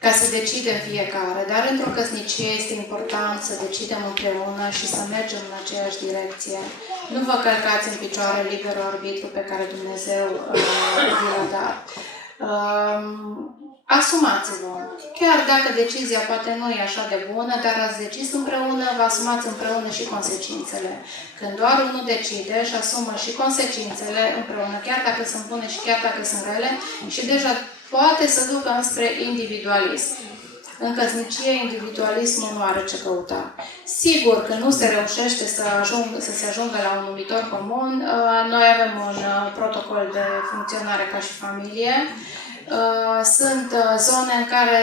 ca să decidem fiecare, dar într-o căsnicie este important să decidem împreună și să mergem în aceeași direcție. Nu vă călcați în picioare liberul arbitru pe care Dumnezeu vi-l-a dat. Asumați-vă. Chiar dacă decizia poate nu e așa de bună, dar ați decis împreună, vă asumați împreună și consecințele. Când doar unul decide, își asumă și consecințele împreună, chiar dacă sunt bune și chiar dacă sunt rele, și deja poate să ducă înspre individualism. În căsnicie, individualismul nu are ce căuta. Sigur că nu se reușește să se ajungă la un numitor comun. Noi avem un protocol de funcționare ca și familie. Sunt zone în care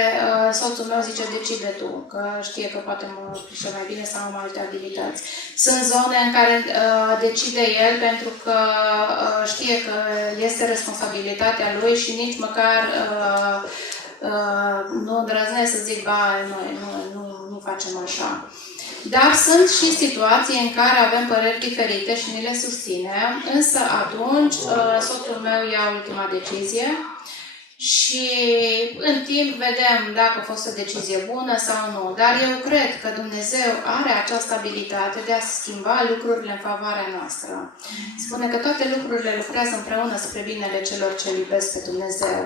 soțul meu zice decide tu, că știe că poate mă pricepe mai bine sau am alte abilități. Sunt zone în care decide el pentru că știe că este responsabilitatea lui și nici măcar nu îndrăznesc să zic, ba, nu facem așa. Dar sunt și situații în care avem păreri diferite și ni le susținem, însă atunci soțul meu ia ultima decizie și în timp vedem dacă a fost o decizie bună sau nu. Dar eu cred că Dumnezeu are această abilitate de a schimba lucrurile în favoarea noastră. Spune că toate lucrurile lucrează împreună spre binele celor ce iubesc pe Dumnezeu.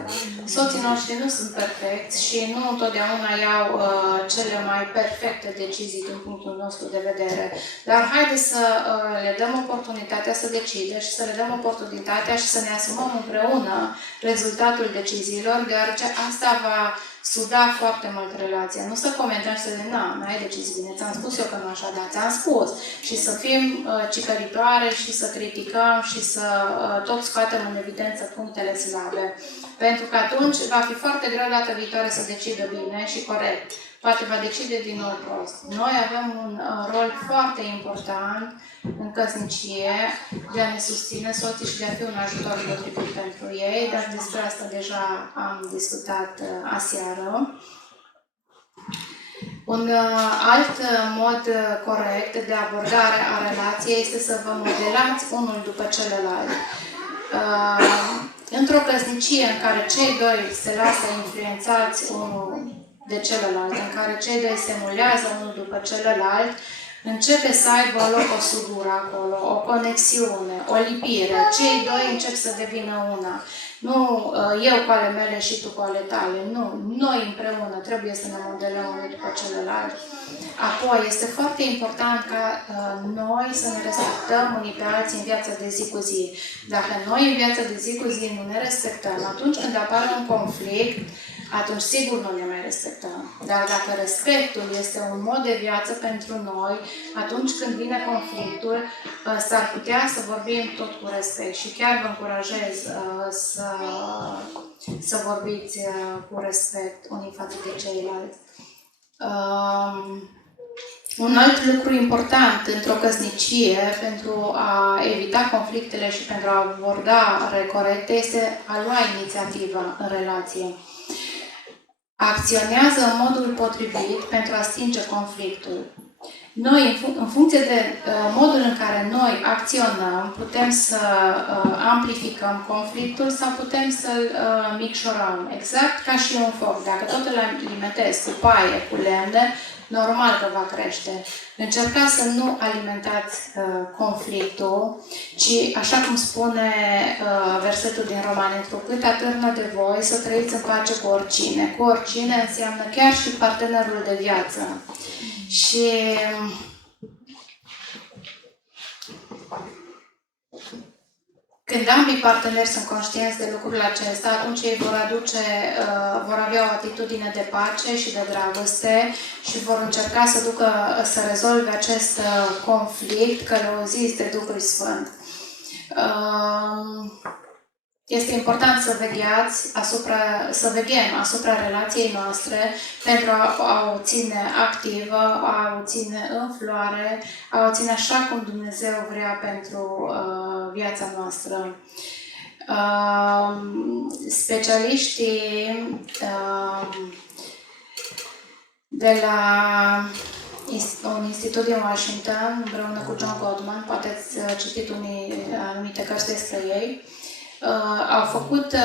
Soții noștri nu sunt perfecți și nu întotdeauna iau cele mai perfecte decizii din punctul nostru de vedere. Dar haideți să le dăm oportunitatea să decide și să le dăm oportunitatea și să ne asumăm împreună rezultatul deciziilor, deoarece asta va suda foarte mult relația. Nu să comentăm și să zicem, n-ai decis bine, ți-am spus eu că nu așa, dar ți-am spus. Și să fim cicăritoare și să criticăm și să tot scoatem în evidență punctele slabe. Pentru că atunci va fi foarte greu data viitoare să decidă bine și corect. Poate va decide din nou prost. Noi avem un rol foarte important în căsnicie de a ne susține soții și de a fi un ajutor potrivit pentru ei, dar despre asta deja am discutat aseară. Un alt mod corect de abordare a relației este să vă modelați unul după celălalt. Într-o căsnicie în care cei doi se lasă influențați unul de celălalt, în care cei doi se mulează unul după celălalt, începe să aibă loc o sudură acolo, o conexiune, o lipire. Cei doi încep să devină una. Nu eu cu ale mele și tu cu ale tale. Nu. Noi împreună trebuie să ne modelăm unul după celălalt. Apoi, este foarte important ca noi să ne respectăm unii pe alții în viața de zi cu zi. Dacă noi în viața de zi cu zi nu ne respectăm, atunci când apare un conflict, atunci sigur nu ne mai respectăm. Dar dacă respectul este un mod de viață pentru noi, atunci când vine conflictul, s-ar putea să vorbim tot cu respect. Și chiar vă încurajez să vorbiți cu respect unii față de ceilalți. Un alt lucru important într-o căsnicie pentru a evita conflictele și pentru a aborda corecte este a lua inițiativa în relație. Acționează în modul potrivit pentru a stinge conflictul. Noi, în funcție de modul în care noi acționăm, putem să amplificăm conflictul sau putem să-l micșorăm. Exact ca și un foc. Dacă tot îl alimentezi cu paie, cu lemne, normal că va crește. Încercați să nu alimentați conflictul, ci, așa cum spune versetul din Romani, întrucât atârnă de voi să trăiți în pace cu oricine. Cu oricine înseamnă chiar și partenerul de viață. Și când ambii parteneri sunt conștienți de lucrul acesta, atunci ei vor avea o atitudine de pace și de dragoste și vor încerca să rezolve acest conflict călăuzit de Duhul Sfânt. Este important să veghem asupra relației noastre pentru a o ține activă, a o ține în floare, a o ține așa cum Dumnezeu vrea pentru viața noastră. Specialiștii de la un institut din Washington, împreună cu John Gottman, poate ați citit anumite cărți despre ei, au făcut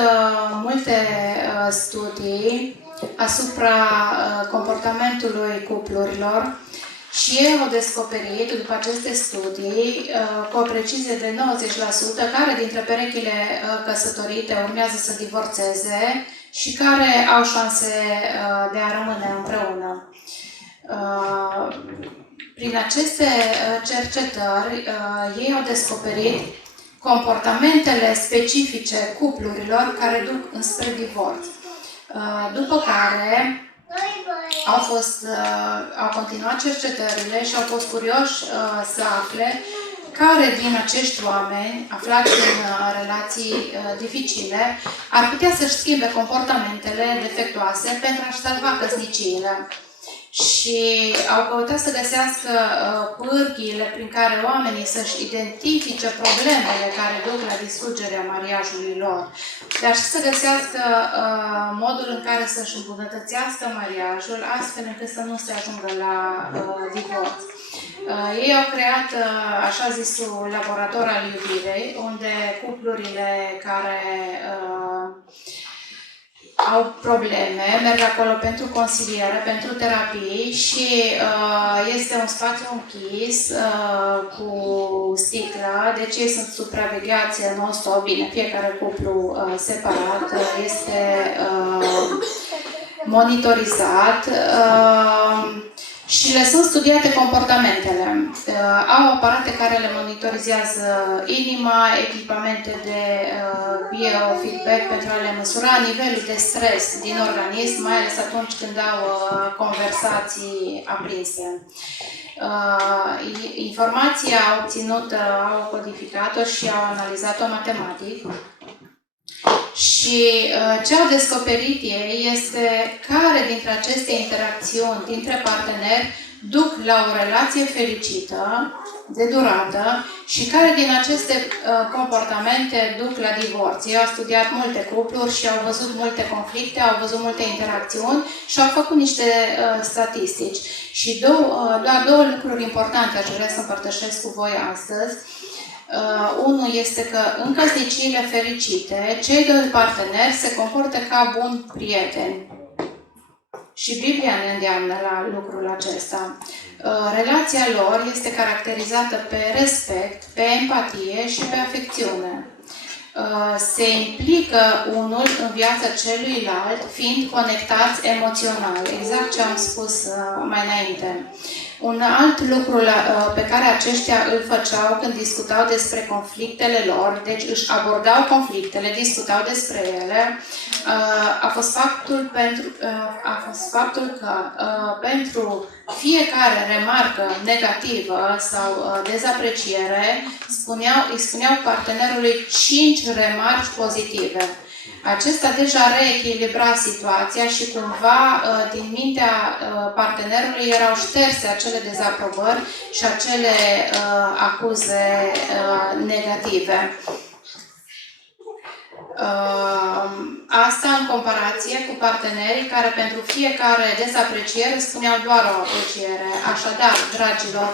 multe studii asupra comportamentului cuplurilor și ei au descoperit, după aceste studii, cu o precizie de 90%, care dintre perechile căsătorite urmează să divorțeze și care au șanse de a rămâne împreună. Prin aceste cercetări, ei au descoperit comportamentele specifice cuplurilor care duc înspre divorț. După care au continuat cercetările și au fost curioși să afle care din acești oameni, aflați în relații dificile, ar putea să-și schimbe comportamentele defectuoase pentru a-și salva căsniciile. Și au căutat să găsească pârghiile prin care oamenii să-și identifice problemele care duc la distrugerea mariajului lor, dar și să găsească modul în care să-și îmbunătățească mariajul, astfel încât să nu se ajungă la divorț. Ei au creat așa zisul laborator al iubirii, unde cuplurile care au probleme, merg acolo pentru consiliere, pentru terapii și este un spațiu închis cu sticlă, deci ei sunt supravegheați non-stop, bine, fiecare cuplu separat este monitorizat și le sunt studiate comportamentele. Au aparate care le monitorizează inima, echipamente de biofeedback pentru a le măsura nivelul de stres din organism, mai ales atunci când au conversații aprinse. Informația obținută au codificat-o și au analizat-o matematic. Și ce au descoperit ei este care dintre aceste interacțiuni dintre parteneri duc la o relație fericită, de durată, și care din aceste comportamente duc la divorț. Ei au studiat multe cupluri și au văzut multe conflicte, au văzut multe interacțiuni și au făcut niște statistici. Și doar două lucruri importante aș vrea să împărtășesc cu voi astăzi. Unul este că în căsniciile fericite, cei doi parteneri se comportă ca buni prieteni. Și Biblia ne îndeamnă la lucrul acesta. Relația lor este caracterizată pe respect, pe empatie și pe afecțiune. Se implică unul în viața celuilalt, fiind conectați emoțional, exact ce am spus mai înainte. Un alt lucru pe care aceștia îl făceau când discutau despre conflictele lor, deci își abordau conflictele, discutau despre ele, a fost faptul că pentru fiecare remarcă negativă sau dezapreciere îi spuneau partenerului 5 remarci pozitive. Acesta deja reechilibra situația și cumva din mintea partenerului erau șterse acele dezaprobări și acele acuze negative. Asta în comparație cu partenerii care pentru fiecare dezapreciere spuneau doar o apreciere. Așadar, dragilor,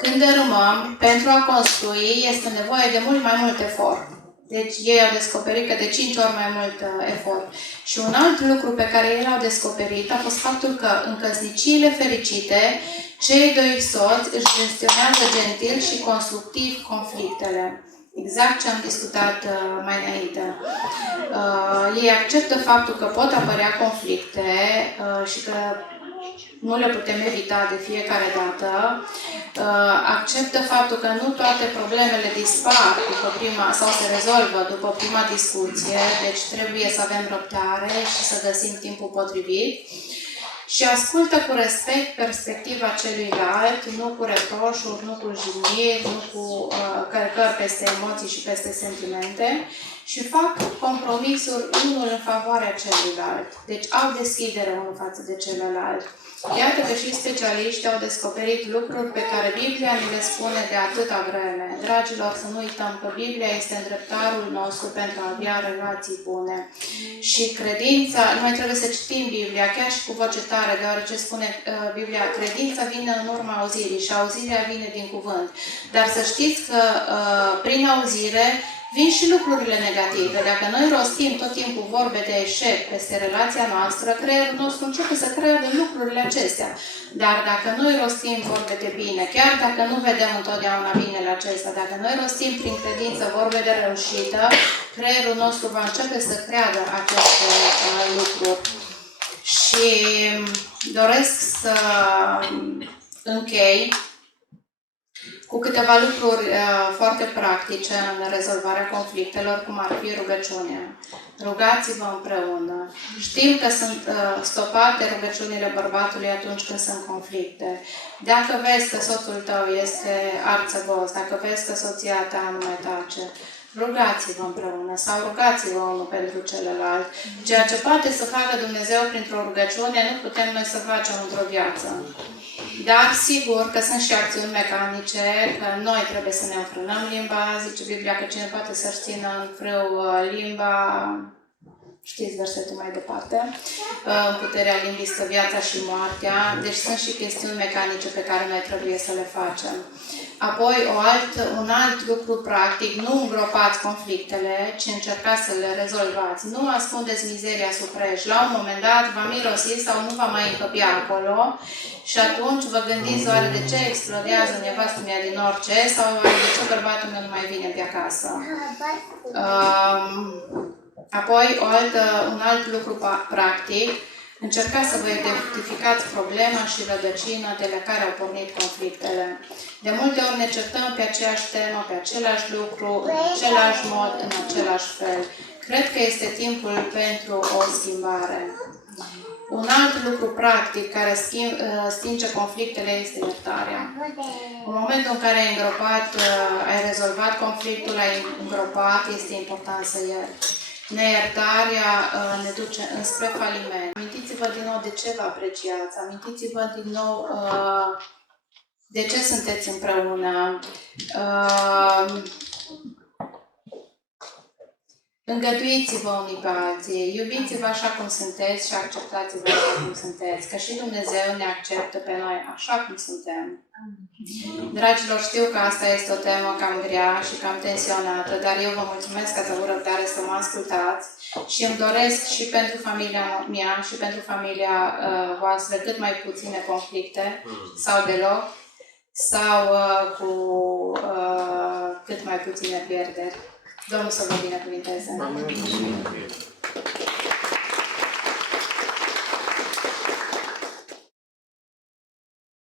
când dărâmăm, pentru a construi este nevoie de mult mai mult efort. Deci ei au descoperit că de 5 ori mai mult efort. Și un alt lucru pe care ei l-au descoperit a fost faptul că în căsniciile fericite, cei doi soți își gestionează gentil și constructiv conflictele. Exact ce am discutat mai înainte. Ei acceptă faptul că pot apărea conflicte și că nu le putem evita de fiecare dată. Acceptă faptul că nu toate problemele dispar după prima, sau se rezolvă după prima discuție, deci trebuie să avem răbdare și să găsim timpul potrivit. Și ascultă cu respect perspectiva celuilalt, nu cu reproșuri, nu cu jigniri, nu cu călcări peste emoții și peste sentimente, și fac compromisuri unul în favoarea celuilalt. Deci au deschidere unul față de celălalt. Iată că și specialiștii au descoperit lucruri pe care Biblia ni le spune de atâta vreme. Dragilor, să nu uităm că Biblia este îndreptarul nostru pentru a avea relații bune. Și credința, noi trebuie să citim Biblia, chiar și cu voce tare, deoarece spune Biblia, credința vine în urma auzirii și auzirea vine din cuvânt. Dar să știți că prin auzire vin și lucrurile negative. Dacă noi rostim tot timpul vorbe de eșec peste relația noastră, creierul nostru începe să creadă lucrurile acestea. Dar dacă noi rostim vorbe de bine, chiar dacă nu vedem întotdeauna binele acesta, dacă noi rostim prin credință vorbe de reușită, creierul nostru va începe să creadă aceste lucruri. Și doresc să închei cu câteva lucruri foarte practice în rezolvarea conflictelor, cum ar fi rugăciunea. Rugați-vă împreună. Știm că sunt stopate rugăciunile bărbatului atunci când sunt conflicte. Dacă vezi că soțul tău este arțăgos, dacă vezi că soția ta nu mai tace, rugați-vă împreună sau rugați-vă unul pentru celălalt. Ceea ce poate să facă Dumnezeu printr-o rugăciune, nu putem noi să facem într-o viață. Dar sigur că sunt și acțiuni mecanice, că noi trebuie să ne înfrânăm limba, zice Biblia că cine poate să-și țină în frâu limba, știți versetul mai departe, în puterea limbii stă viața și moartea, deci sunt și chestiuni mecanice pe care noi trebuie să le facem. Apoi, un alt lucru practic, nu îngropați conflictele, ci încercați să le rezolvați. Nu ascundeți mizeria sub preș. La un moment dat va mirosi sau nu va mai încăpi acolo și atunci vă gândiți oare de ce explodează nevastă mea din orice sau oare de ce bărbatul meu nu mai vine pe acasă. Apoi, un alt lucru practic, încercați să vă identificați problema și rădăcina de la care au pornit conflictele. De multe ori ne certăm pe aceeași temă, pe același lucru, în același mod, în același fel. Cred că este timpul pentru o schimbare. Un alt lucru practic care stinge conflictele este iertarea. În momentul în care ai îngropat, ai rezolvat conflictul, ai îngropat, este important să ierți. Neiertarea ne duce înspre faliment. Amintiți-vă din nou de ce vă apreciați, amintiți-vă din nou de ce sunteți împreună. Îngăduiți-vă unii pe alții, iubiți-vă așa cum sunteți și acceptați-vă așa cum sunteți, că și Dumnezeu ne acceptă pe noi așa cum suntem. Dragilor, știu că asta este o temă cam grea și cam tensionată, dar eu vă mulțumesc că ați avut răbdare să mă ascultați și îmi doresc și pentru familia mea și pentru familia voastră cât mai puține conflicte sau deloc, sau cu cât mai puține pierderi. Domnul să vă binecuvinteze.